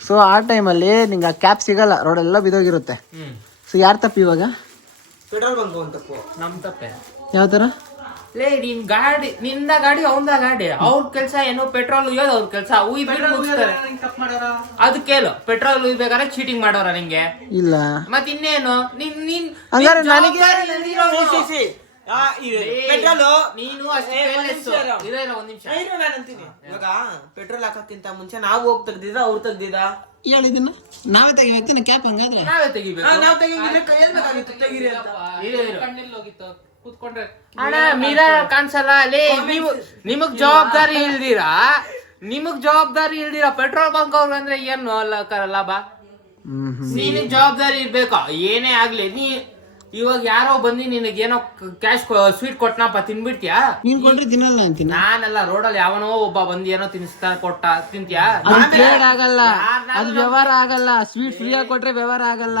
ಸೊ ಆ ಟೈಮಲ್ಲಿ ನಿಂಗೆ ಆ ಕ್ಯಾಪ್ ಸಿಗಲ್ಲ ರೋಡೆಲ್ಲ ಬಿದೋಗಿರುತ್ತೆ ಸೊ ಯಾರು ತಪ್ಪು ಇವಾಗ ಪೆಟ್ರೋಲ್ ಬಂಕ್ ತಪ್ಪು ನಮ್ ತಪ್ಪೆ ಯಾವ ತರ ಲೇ ನಿನ್ ಗಾಡಿ ನಿಂದ ಗಾಡಿ ಅವಂದ ಗಾಡಿ ಅವ್ರ ಕೆಲ್ಸ ಏನೋ ಪೆಟ್ರೋಲ್ ಉಯ್ಯೋದು ಅವ್ರ ಕೆಲ್ಸ ಅದು ಕೇಳು ಪೆಟ್ರೋಲ್ ಉಯ್ಬೇಕಾದ್ರೆ ಚೀಟಿಂಗ್ ಮಾಡೋರ ನಿಂಗೆ ಇಲ್ಲ ಮತ್ ಇನ್ನೇನು ನೀನು ಅಷ್ಟೇ ಒಂದ್ ನಿಮಿಷ ಇವಾಗ ಪೆಟ್ರೋಲ್ ಹಾಕಕ್ಕಿಂತ ಮುಂಚೆ ನಾವು ಹೋಗಿ ತೆಗ್ದಿದ್ರ ಅವ್ರು ತೆಗ್ದಿದ ಹೇಳಿದಿನ ನಾವೇ ತೆಗಿಬೇಕು ಕ್ಯಾಪ್ ಹಂಗಾದ್ರೆ ನಾವೇ ತೆಗಿಬೇಕು ಕೂತ್ಕೊಂಡ್ರೆ ಅಣ್ಣ ಮಿರರ್ ಕಾಣಿಸಲ್ಲ ಅಲ್ಲಿ ನಿಮಗ್ ಜವಾಬ್ದಾರಿ ಇಲ್ದಿರಾ ಪೆಟ್ರೋಲ್ ಬಂಕ್ ಅವ್ರು ಅಂದ್ರೆ ಏನು ಲಾಭ ನಿನಗ್ ಜವಾಬ್ದಾರಿ ಇರ್ಬೇಕು ಏನೇ ಆಗ್ಲಿ ನೀ ಇವಾಗ ಯಾರೋ ಬಂದಿ ನಿನಗೇನೋ ಕ್ಯಾಶ್ ಸ್ವೀಟ್ ಕೊಟ್ಟನಪ್ಪ ತಿನ್ಬಿಡ್ತೀಯಾ ನೀನ್ ಕೊಟ್ರೆ ತಿನ್ನಲ್ಲ ಅಂತೀನಿ ನಾನೆಲ್ಲ ರೋಡಲ್ಲಿ ಯಾವನೋ ಒಬ್ಬ ಬಂದು ಏನೋ ತಿನ್ನಿಸ್ತಾ ಕೊಟ್ಟ ತಿಂತೀಯಾ ಆಗಲ್ಲ ಅದು ವ್ಯವಹಾರ ಆಗಲ್ಲ ಸ್ವೀಟ್ ಫ್ರೀ ಆಗಿ ಕೊಟ್ರೆ ವ್ಯವಹಾರ ಆಗಲ್ಲ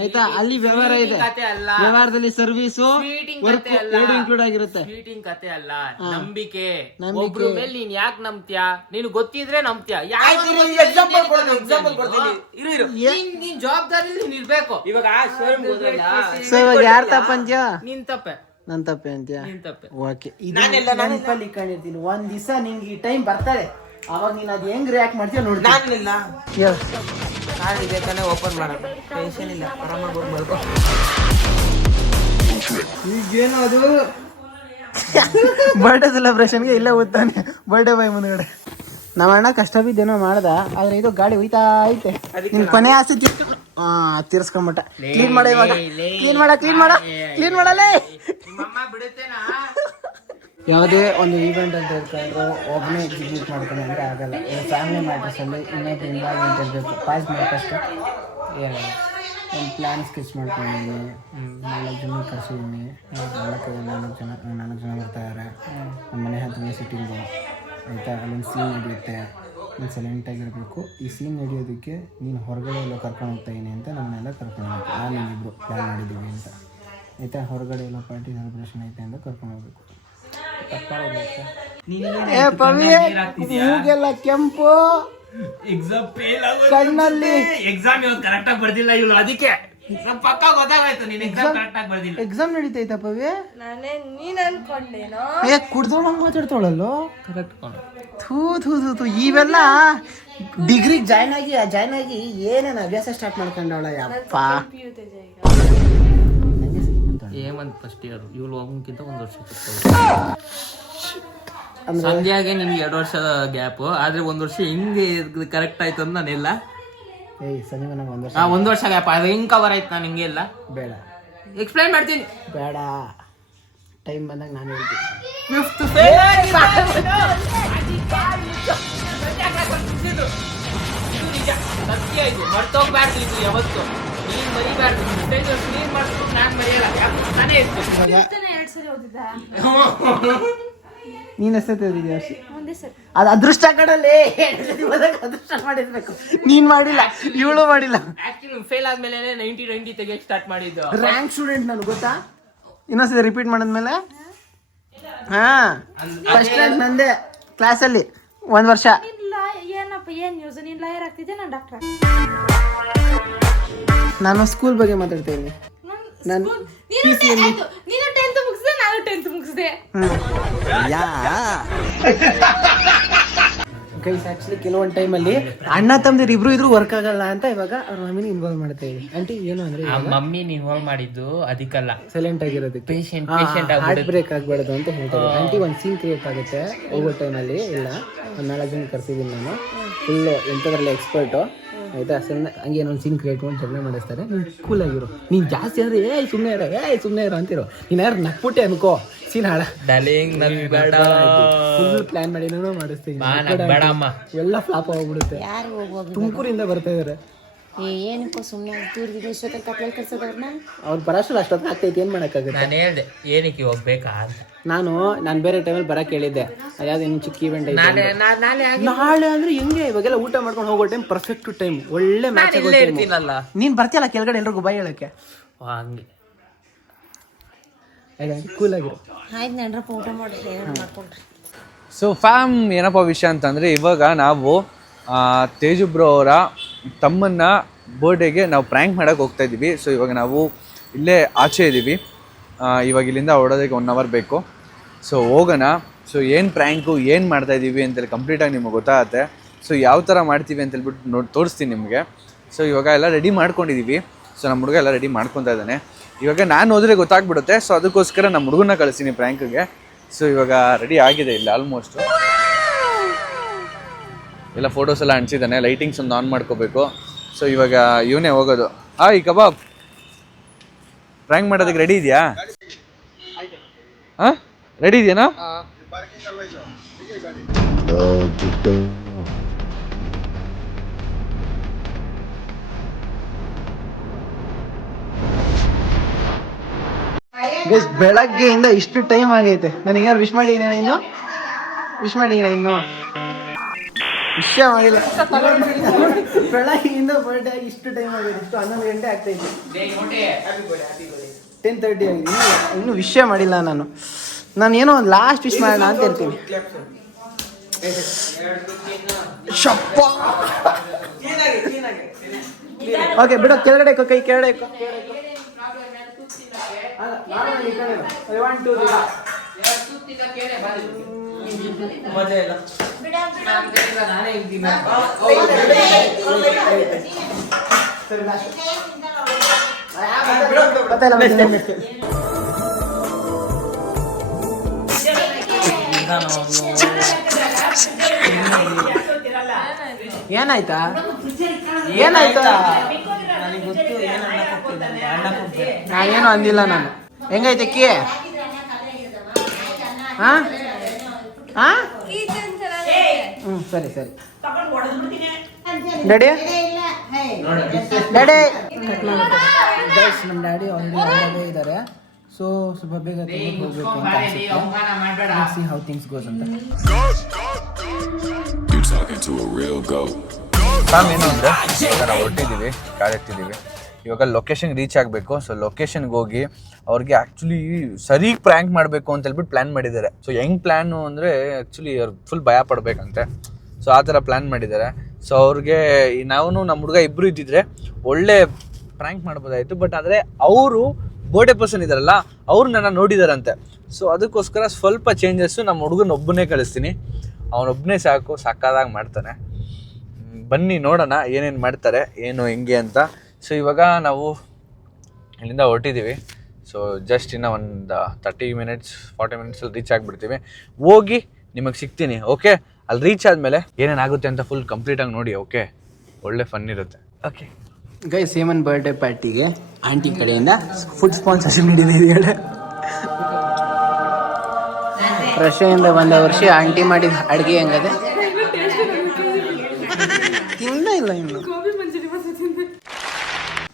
ಆಯ್ತಾ, ಅಲ್ಲಿ ವ್ಯವಹಾರ ಇದೆ. ಕತೆ ಅಲ್ಲ, ವ್ಯವಹಾರದಲ್ಲಿ ಸರ್ವಿಸು ಸ್ವೀಟಿಂಗ್ ವರ್ಕ್ ಕತೆ ಅಲ್ಲ, ಎರಡು ಇನ್ಕ್ಲೂಡ್ ಆಗಿರುತ್ತೆ. ಸ್ವೀಟಿಂಗ್ ಕತೆ ಅಲ್ಲ, ನಂಬಿಕೆ. ನಂಬಿಕೆ. ಒಬ್ರು ಮೇಲೆ ನೀನ್ ಯಾಕೆ ನಂಬ್ತೀಯಾ? ನೀನು ಗೊತ್ತಿದ್ರೆ ನಂಬ್ತೀಯಾ? ಎಕ್ಸಾಂಪಲ್ ಕೊಡ್ತೀನಿ. ನೀನ್ ಜವಾಬ್ದಾರಿ ನೀನ್ ಇರ್ಬೇಕು. ಇವಾಗ ಸೊ ಇವಾಗ ಯಾರು ತಪ್ಪಂತ್ಯ? ನಿನ್ ತಪ್ಪೆ, ನನ್ ತಪ್ಪೆ ಅಂತ್ಯ? ನಿನ್ ತಪ್ಪೆ. ಓಕೆ, ನೆನಪಲ್ಲಿ ಇಟ್ಕೊಂಡಿರ್ತೀನಿ. ಒಂದ್ ದಿವಸ ನಿನ್ಗೆ ಈ ಟೈಮ್ ಬರ್ತಾರೆ, ಅವಾಗ ನೀನ್ ಅದ್ ಹೆಂಗ್ ರಿಯಾಕ್ಟ್ ಮಾಡ್ತೀಯ ನೋಡಿ. ನಾನಿಲ್ಲ ಕಾರ್ಡ್ ಇದೆ ತಾನೇ, ಓಪನ್ ಮಾಡೋದು, ಟೆನ್ಷನ್ ಇಲ್ಲ, ಆರಾಮಾಗಿ ಹೋಗಿ ಮಲ್ಕೋ. ಈಗೇನು ಅದು ಬರ್ಡೇ ಸೆಲೆಬ್ರೇಷನ್ಗೆ ಇಲ್ಲೇ ಓದ್ತಾನೆ ಬರ್ಡೇ ಬಾಯ್ ಮುಂದ್ಗಡೆ. ನಮ್ಮ ಅಣ್ಣ ಕಷ್ಟ ಬಿದ್ದೇನೋ ಮಾಡ್ದ, ಆದ್ರೆ ಇದು ಗಾಡಿ ಹೋಯ್ತಾ ಐತೆ. ನಿನ್ ಕೊನೆ ಆಸೆ ತೀರ್ಸ್ಕೊಂಬಿಟ್ಟ. ಕ್ಲೀನ್ ಮಾಡ ಇವಾಗ, ಕ್ಲೀನ್ ಮಾಡಲೇ. ಯಾವುದೇ ಒಂದು ಈವೆಂಟ್ ಅಂತ ಹೇಳ್ಕೊಂಡ್ರು ಒಬ್ಬನೇ ಎಕ್ಸಿಕ್ಯೂಟ್ ಮಾಡ್ಕೊಂಡು ಅಂದರೆ ಆಗಲ್ಲ. ಫ್ಯಾಮಿಲಿ ಮ್ಯಾಟರ್ಸಲ್ಲಿ ಇನ್ನೊಂದು ಇನ್ವಾಲ್ವ್ಮೆಂಟ್ ಇರಬೇಕು. ಪಾಸ್ ಮಾಡೋಕ್ಕಷ್ಟೇ ಒಂದು ಪ್ಲ್ಯಾನ್ ಸ್ಕೆಚ್ ಮಾಡ್ಕೊಂಡಿದ್ದೀನಿ. 4 ಜನ ಕರ್ಸಿದ್ದೀನಿ. 4 ಜನ ಬರ್ತಾಯಿದ್ದಾರೆ. ನಮ್ಮ ಮನೆ ಹತ್ರನೇ ಸಿಟ್ಟಿಂಗು ಆಯಿತಾ. ಅಲ್ಲೊಂದು ಸೀನ್ ನಡೆಯುತ್ತೆ, ನೀನು ಸೈಲೆಂಟಾಗಿರಬೇಕು. ಈ ಸೀನ್ ನಡೆಯೋದಕ್ಕೆ ನೀನು ಹೊರಗಡೆ ಎಲ್ಲ ಕರ್ಕೊಂಡು ಹೋಗ್ತಾಯಿದ್ದೀನಿ ಅಂತ ನಮ್ಮನ್ನೆಲ್ಲ ಕರ್ಕೊಂಡು ಹೋಗ್ಬೇಕು. ನಾನು ನಿಮ್ಮಿಬ್ಬರು ಪ್ಲ್ಯಾನ್ ಮಾಡಿದ್ದೀವಿ ಅಂತ ಆಯಿತಾ. ಹೊರಗಡೆ ಎಲ್ಲ ಪಾರ್ಟಿ ಸೆಲೆಬ್ರೇಷನ್ ಐತೆ ಅಂತ ಕರ್ಕೊಂಡು ಹೋಗ್ಬೇಕು. ಮೂಗೆಲ್ಲ ಕೆಂಪು, ಎಕ್ಸಾಮ್ ಫೇಲ್ ಕಣ್ಣಲ್ಲಿ ಎಕ್ಸಾಮ್ ಇವತ್ತು ಕರೆಕ್ಟ್ ಆಗಿ ಬರ್ದಿಲ್ಲ ಇವಳು, ಅದಕ್ಕೆ ಪಕ್ಕ ಗೊತ್ತಾಗಾಯ್ತು ನೀನ್ ಎಕ್ಸಾಮ್ ಕರೆಕ್ಟ್ ಆಗಿ ಬರ್ದಿಲ್ಲ. ಎಕ್ಸಾಮ್ ನಡೀತೈತ ಪವಿ? ನೀನ್ ಅನ್ಕೊಂಡೇನೋ ಕುಡ್ದೋಳಂಗ್ ಮಾತಾಡ್ತಾಳಲ್ಲೋ. ಕರೆಕ್ಟ್ ಥೂ ಇವೆಲ್ಲ ಡಿಗ್ರಿ ಜಾಯ್ನ್ ಆಗಿ ಏನೇನು ಅಭ್ಯಾಸ ಸ್ಟಾರ್ಟ್ ಮಾಡ್ಕೊಂಡವಳ ಯಪ್ಪ. ಹೇಮಂತ್ ಫಸ್ಟ್ ಇಯರ್, ಇವಳು ಹೋಗೋಕ್ಕಿಂತ 1 ವರ್ಷ ಸಂಧ್ಯಾಗೆ ನಿಮ್ಗೆ 2 ವರ್ಷದ ಗ್ಯಾಪ್, ಆದ್ರೆ 1 ವರ್ಷ ಹಿಂಗೆ ಕರೆಕ್ಟ್ ಆಯ್ತು ಅಂತ ನಾನೆಲ್ಲ ಸಂಜೆ 1 ವರ್ಷ ಗ್ಯಾಪ್ ಅದು ಹೆಂಗ್ ಕವರ್ ಆಯ್ತು ನಾನು ಹಿಂಗೆ ಎಲ್ಲ ಬೇಡ ಎಕ್ಸ್ಪ್ಲೈನ್ ಮಾಡ್ತೀನಿ. ಬೇಡ, ಟೈಮ್ ಬಂದಾಗ ನಾನು ಹೇಳ್ತೀನಿ. ಮರ್ತೋಗ್ಬಾರ್ದು ಇದು ಯಾವತ್ತು, ನೀನ್ ಮರಿಬಾರ್ದು. ಕ್ಲೀನ್ ಮಾಡ್ಬೇಕು, ನಾನ್ ಮರೆಯಲ್ಲ, ತಾನೇ ಇತ್ತು. ನೀನ್ ಎಷ್ಟೇ ಅದು ಅದೃಷ್ಟ ಕಡಲ್ಲಿ ಅದೃಷ್ಟ ಮಾಡಿರ್ಬೇಕು. ನೀನ್ ಮಾಡಿಲ್ಲ, ಇವಳು ಮಾಡಿಲ್ಲ. ಆಕ್ಚುಲಿ ಫೇಲ್ ಆದ್ಮೇಲೆ 90 ತೆಗಿಯಕ್ ಸ್ಟಾರ್ಟ್ ಮಾಡಿದ್ದು. ರ್ಯಾಂಕ್ ಸ್ಟೂಡೆಂಟ್ ನಾನು ಗೊತ್ತಾ. ಇನ್ನೊಂದ್ಸತಿ ರಿಪೀಟ್ ಮಾಡಿದ್ಮೇಲೆ ಫಸ್ಟ್ ರ್ಯಾಂಕ್ ನಂದೆ ಕ್ಲಾಸಲ್ಲಿ 1 ವರ್ಷ. ಏನಪ್ಪ ಏನ್ ನ್ಯೂಸ್? ನೀನ್ ಲಾಯರ್ ಆಗ್ತಿದ್ದೆ, ನಾನು ಡಾಕ್ಟರ್. ನಾನು ಸ್ಕೂಲ್ ಬಗ್ಗೆ ಮಾತಾಡ್ತಾ ಇದ್ದೀನಿ. ನಾನು ನೀನು 10th ಮುಗಿಸಿದೆ, ನಾನು 10th ಮುಗಿಸಿದೆ. ಗೈಸ್ ಆಕ್ಚುಲಿ ಕೆಲವೊಂದು ಟೈಮಲ್ಲಿ ಅಣ್ಣ ತಮ್ಮದಿರು ಇಬ್ರು ಇದ್ರು ವರ್ಕ್ ಆಗಲ್ಲ ಅಂತ ಇವಾಗ ಅವ್ರ ಮಮ್ಮಿನ ಇನ್ವಾಲ್ವ್ ಮಾಡ್ತಾ ಇದ್ದೀವಿ. ಆಂಟಿ ಏನು ಅಂದ್ರೆ ಮಮ್ಮಿನ ಇನ್ವಾಲ್ವ್ ಮಾಡಿದ್ದು ಅದಕ್ಕಲ್ಲ, ಸೈಲೆಂಟ್ ಆಗಿರೋದಕ್ಕೆ, ಪೇಷಂಟ್ ಹಾರ್ಟ್ ಬ್ರೇಕ್ ಆಗ್ಬಾರ್ದು ಅಂತ ಹೇಳ್ತಾರೆ. ಆಂಟಿ ಒಂದು ಸೀನ್ ಕ್ರಿಯೇಟ್ ಆಗುತ್ತೆ ಹೋಗೋ ಟೈಮಲ್ಲಿ. ಇಲ್ಲ ಒಂದು 4 ಜನ ಕರ್ಸಿದ್ದೀನಿ ನಾನು, ಫುಲ್ಲು ಎಂಥದ್ರಲ್ಲಿ ಎಕ್ಸ್ಪರ್ಟು ಆಯ್ತಾ. ಸುಮ್ಮನೆ ಹಂಗೆ ಏನೊಂದು ಸೀನ್ ಕ್ರಿಯೇಟ್ ಮಾಡಿ ಜಗಳ ಮಾಡಿಸ್ತಾರೆ. ನೀನು ಕೂಲಾಗಿರು, ನೀನು ಜಾಸ್ತಿ ಅಂದರೆ ಸುಮ್ಮನೆ ಇರೋ ಅಂತಿರೋ. ನೀನು ಯಾರು ನಕ್ಬಿಟ್ಟೆ ಅನ್ಕೋ, ಸೀನ್ ಹಾಳ ಫುಲ್ ಪ್ಲಾನ್ ಮಾಡಿ ಏನೋ ಮಾಡಿಸ್ತೀನಿ. ಎಲ್ಲ ಫ್ಲಾಪ್ ಹೋಗ್ಬಿಡುತ್ತೆ. ತುಮಕೂರಿಂದ ಬರ್ತಾ ಇದಾರೆ. ಏನಕ್ಕೋ ಸುಮ್ಮನೆ ದೂರದಿಂದ ಇಷ್ಟೊತ್ತಲ್ಲಿ ಕತ್ಲಲ್ಲಿ ಕರ್ಸೋದವ್ರನ್ನ ಅವ್ರು ಬರೋಷ್ಟು ಅಷ್ಟೊತ್ತು ಆಗ್ತೈತಿ, ಏನು ಮಾಡೋಕ್ಕಾಗುತ್ತೆ. ನಾನು ಹೇಳ್ದೆ ಏನಕ್ಕೆ ಹೋಗ್ಬೇಕಾ ಅಂತ. ನಾನು ಬೇರೆ ಟೈಮಲ್ಲಿ ಬರಕ್ಕೆ ಹೇಳಿದ್ದೆ. ಅದ್ಯಾವ್ದು ಇನ್ನೂ ಚಿಕ್ಕ ಈವೆಂಟ್ ಐತೆ ನಾಳೆ ಅಂದ್ರೆ ಹೆಂಗೆ ಇವಾಗೆಲ್ಲ ಊಟ ಮಾಡ್ಕೊಂಡು ಹೋಗೋ ಟೈಮ್ ಪರ್ಫೆಕ್ಟ್ ಟೈಮ್, ಒಳ್ಳೆ ಮ್ಯಾಚ್ ಇರ್ತೀನಲ್ಲ. ನೀನು ಬರ್ತೀಯಲ್ಲ ಕೆಳಗಡೆ ಎಲ್ರಿಗೂ ಬಾಯ್ ಹೇಳಕ್ಕೆ. ಹಂಗೆ ಕೂಲ್ ಆಗಿರು. ಆಯ್ತು ನಡ್ರಪ್ಪ, ಊಟ ಮಾಡ್ರಿ, ಮಾಡ್ಕೊಂಡ್ರಿ. ಸೊ ಫ್ಯಾಮ್ ಏನಪ್ಪ ವಿಷಯ ಅಂತಂದರೆ, ಇವಾಗ ನಾವು ತೇಜು ಬ್ರೋ ಅವರ ತಮ್ಮನ್ನ ಬರ್ಡೇಗೆ ನಾವು ಪ್ರ್ಯಾಂಕ್ ಮಾಡೋಕ್ಕೆ ಹೋಗ್ತಾ ಇದ್ದೀವಿ. ಸೊ ಇವಾಗ ನಾವು ಇಲ್ಲೇ ಆಚೆ ಇದ್ದೀವಿ. ಇವಾಗ ಇಲ್ಲಿಂದ ಹೊಡೋದಕ್ಕೆ 1 hour ಬೇಕು. ಸೊ ಹೋಗೋಣ. ಸೊ ಏನು ಪ್ರ್ಯಾಂಕು ಏನು ಮಾಡ್ತಾಯಿದ್ದೀವಿ ಅಂತೇಳಿ ಕಂಪ್ಲೀಟಾಗಿ ನಿಮಗೆ ಗೊತ್ತಾಗುತ್ತೆ. ಸೊ ಯಾವ ಥರ ಮಾಡ್ತೀವಿ ಅಂತೇಳ್ಬಿಟ್ಟು ತೋರಿಸ್ತೀನಿ ನಿಮಗೆ. ಸೊ ಇವಾಗ ಎಲ್ಲ ರೆಡಿ ಮಾಡ್ಕೊಂಡಿದ್ದೀವಿ. ಸೊ ನಮ್ಮ ಹುಡುಗ ಎಲ್ಲ ರೆಡಿ ಮಾಡ್ಕೊತಾ ಇದ್ದಾನೆ. ಇವಾಗ ನಾನು ಹೋದರೆ ಗೊತ್ತಾಗ್ಬಿಡುತ್ತೆ. ಸೊ ಅದಕ್ಕೋಸ್ಕರ ನಮ್ಮ ಹುಡುಗನ ಕಳಿಸ್ತೀನಿ ಪ್ರ್ಯಾಂಕಿಗೆ. ಸೊ ಇವಾಗ ರೆಡಿ ಆಗಿದೆ ಇಲ್ಲ ಆಲ್ಮೋಸ್ಟು. ಎಲ್ಲ ಫೋಟೋಸ್ ಎಲ್ಲ ಅಂಟಿಸಿದ್ದಾನೆ. ಲೈಟಿಂಗ್ಸ್ ಒಂದು ಆನ್ ಮಾಡ್ಕೋಬೇಕು. ಸೊ ಇವಾಗ ಇವನೇ ಹೋಗೋದು. ಈ ಕಬಾಬ್ ಪ್ರ್ಯಾಂಕ್ ಮಾಡೋದಕ್ಕೆ ರೆಡಿ ಇದೆಯಾ? ಹಾಂ ರೆಡಿ ಇದೆಯಾ? ಬೆಳಗ್ಗೆಯಿಂದ ಇಷ್ಟು ಟೈಮ್ ಆಗೈತೆ. ನನಗೆ ಯಾರು ವಿಶ್ ಮಾಡಿದ್ದೀನ ಇನ್ನು? ವಿಷಯ ಮಾಡಿಲ್ಲ. ಬೆಳಗ್ಗೆಯಿಂದ ಬರ್ಡೇ ಆಗಿ ಇಷ್ಟು ಟೈಮ್ ಆಗಿದೆ, ಇಷ್ಟು 11 ಗಂಟೆ ಆಗ್ತೈತೆ. 10:30 ಆಗಿದೆ, ಇನ್ನೂ ವಿಷಯ ಮಾಡಿಲ್ಲ ನಾನು. ಏನೋ ಒಂದು ಲಾಸ್ಟ್ ವಿಶ್ ಮಾಡೋಣ ಅಂತ ಇರ್ತೀನಿ. ಓಕೆ ಬಿಡು, ಕೆಳಗಡೆ ಕೈ ಕೆಳಗಡೆ ಮಜಾ ಇಲ್ಲ. ಏನಾಯ್ತಾ ನಾನೇನು ಅಂದಿಲ್ಲ ನಾನು. ಹೆಂಗೈತೆ ಕಿ? ಸರಿ ಡ್ಯಾಡಿ ನಮ್ಮ ಡ್ಯಾಡಿ ಆಲ್ರೆಡಿ ಇದ್ದಾರೆ. ಸೊ ಸ್ವಲ್ಪ ಬೇಗ ಹೋಗ್ಬೇಕು ಅಂತ ಅನ್ಸುತ್ತೆ. ಸಿ ಹೌ ಥಿಂಗ್ಸ್ ಗೋಸ್ ಅಂತ. ಏನು ಅಂದರೆ ನಾವು ಹೊರಟಿದ್ದೀವಿ, ಕಾರ್ ಎತ್ತಿದ್ದೀವಿ. ಇವಾಗ ಲೊಕೇಶನ್ ರೀಚ್ ಆಗಬೇಕು. ಸೊ ಲೊಕೇಶನ್ಗೆ ಹೋಗಿ ಅವ್ರಿಗೆ ಆ್ಯಕ್ಚುಲಿ ಸರಿ ಪ್ರ್ಯಾಂಕ್ ಮಾಡಬೇಕು ಅಂತ ಹೇಳ್ಬಿಟ್ಟು ಪ್ಲ್ಯಾನ್ ಮಾಡಿದ್ದಾರೆ. ಸೊ ಹೆಂಗೆ ಪ್ಲ್ಯಾನು ಅಂದರೆ ಆ್ಯಕ್ಚುಲಿ ಅವ್ರು ಫುಲ್ ಭಯ ಪಡಬೇಕಂತೆ. ಸೊ ಆ ಥರ ಪ್ಲ್ಯಾನ್ ಮಾಡಿದ್ದಾರೆ. ಸೊ ಅವ್ರಿಗೆ ನಾವು ನಮ್ಮ ಹುಡುಗ ಇಬ್ಬರು ಇದ್ದಿದ್ರೆ ಒಳ್ಳೆ ಪ್ರ್ಯಾಂಕ್ ಮಾಡ್ಬೋದಾಯಿತು. ಬಟ್ ಆದರೆ ಅವರು ಬರ್ಡೇ ಪರ್ಸನ್ ಇದ್ದಾರಲ್ಲ, ಅವ್ರು ನನ್ನ ನೋಡಿದಾರಂತೆ. ಸೊ ಅದಕ್ಕೋಸ್ಕರ ಸ್ವಲ್ಪ ಚೇಂಜಸ್ಸು ನಮ್ಮ ಹುಡುಗನೊಬ್ಬನೇ ಕಳಿಸ್ತೀನಿ. ಅವನೊಬ್ಬನೇ ಸಾಕಾದಾಗ ಮಾಡ್ತಾನೆ. ಬನ್ನಿ ನೋಡೋಣ ಏನೇನು ಮಾಡ್ತಾರೆ, ಏನು ಹೆಂಗೆ ಅಂತ. ಸೊ ಇವಾಗ ನಾವು ಇಲ್ಲಿಂದ ಹೊರಟಿದ್ದೀವಿ. ಸೊ ಜಸ್ಟ್ ಇನ್ನೂ ಒಂದು 30 ಮಿನಿಟ್ಸ್ 40 ಮಿನಿಟ್ಸಲ್ಲಿ ರೀಚ್ ಆಗಿಬಿಡ್ತೀವಿ. ಹೋಗಿ ನಿಮಗೆ ಸಿಗ್ತೀನಿ. ಓಕೆ, ಅಲ್ಲಿ ರೀಚ್ ಆದಮೇಲೆ ಏನೇನಾಗುತ್ತೆ ಅಂತ ಫುಲ್ ಕಂಪ್ಲೀಟಾಗಿ ನೋಡಿ. ಓಕೆ, ಒಳ್ಳೆ ಫನ್ ಇರುತ್ತೆ. ಓಕೆ ಗೈಸ್, ಹೇಮನ್ ಬರ್ಡೇ ಪಾರ್ಟಿಗೆ ಆಂಟಿ ಕಡೆಯಿಂದ ಫುಡ್ ಸ್ಪಾನ್ಸರ್ಶಿಪ್ ನೀಡಿದೆ. ರಷ್ಯಾದಿಂದ ಬಂದ ವರ್ಷ ಆಂಟಿ ಮಾಡಿದ ಅಡುಗೆ ಹೆಂಗದೆ ತಿಂದ ಇಲ್ಲ ಇನ್ನು.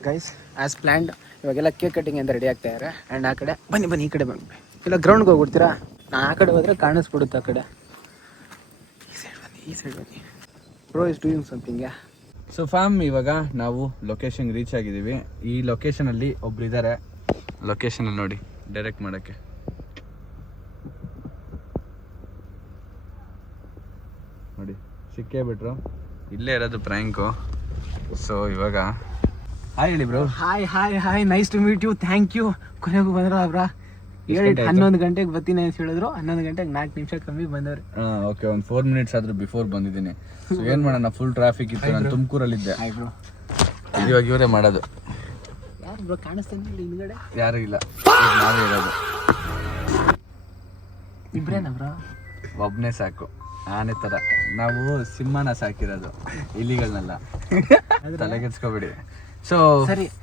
ಗೈಸ್, ಆ್ಯಸ್ ಪ್ಲ್ಯಾಂಡ್ ಇವಾಗೆಲ್ಲ ಕೇಕ್ ಕಟ್ಟಿಂಗ್ ಅಂತ ರೆಡಿ ಆಗ್ತಾ ಇದ್ದಾರೆ. ಆ್ಯಂಡ್ ಆ ಕಡೆ ಬನ್ನಿ ಈ ಕಡೆ ಬನ್ನಿ. ಇಲ್ಲ ಗ್ರೌಂಡ್ಗೆ ಹೋಗ್ಬಿಡ್ತೀರಾ? ನಾನು ಆ ಕಡೆ ಹೋದರೆ ಕಾಣಿಸ್ಬಿಡುತ್ತೆ. ಆ ಕಡೆ ಈ ಸೈಡ್ ಬನ್ನಿ. Bro is doing something. So fam, ಇವಾಗ ನಾವು ಲೊಕೇಶನ್ಗೆ ರೀಚ್ ಆಗಿದ್ದೀವಿ. ಈ ಲೊಕೇಶನಲ್ಲಿ ಒಬ್ರು ಇದ್ದಾರೆ. ಲೊಕೇಶನಲ್ಲಿ ನೋಡಿ, ಡೈರೆಕ್ಟ್ ಮಾಡೋಕ್ಕೆ ನೋಡಿ, ಸಿಕ್ಕೇ ಬಿಟ್ರು. ಇಲ್ಲೇ ಇರೋದು ಪ್ರ್ಯಾಂಕು. ಸೊ ಇವಾಗ ಹಾಯ್ ಹೇಳಿ bro. Hi nice to meet you. Thank you. ಕೊನೆಗೂ ಬಂದ್ರಲ್ಲ ಬ್ರಾ. 11 ಗಂಟೆಗೆ ಬರ್ತೀನಿ ಅಂತ ಹೇಳಿದ್ರು. 11 ಗಂಟೆಗೆ 4 ನಿಮಿಷ ಕಮ್ಮಿ ಬಂದವ್ರೆ. ಓಕೆ, ಒಂದು 4 ಮಿನಿಟ್ಸ್ ಆದ್ರೂ ಬಿಫೋರ್ ಬಂದಿದ್ದೀನಿ. ಸೊ ಏನು ಮಾಡೋಣ, ಫುಲ್ ಟ್ರಾಫಿಕ್ ಇತ್ತು. ನಾನು ತುಮಕೂರಲ್ಲಿದ್ದೆ. ಇವಾಗ ಇವರೇ ಮಾಡೋದು. ಯಾರು ಬ್ರೋ ಕಾಣಿಸ್ತಾನೆ ಹಿಂದ್ಗಡೆ? ಯಾರು ಇಲ್ಲ, ನಾವೇ ಇರೋದು. ಇಬ್ರೇನಾ ಬ್ರೋ? ಒಬ್ಬನೇ ಸಾಕು, ಆನೆ ಥರ. ನಾವು ಸಿಂಹನ ಸಾಕಿರೋದು, ಇಲಿಗಳನ್ನೆಲ್ಲ. ತಲೆಗೆಡ್ಸ್ಕೊಬೇಡಿ. ಸೊ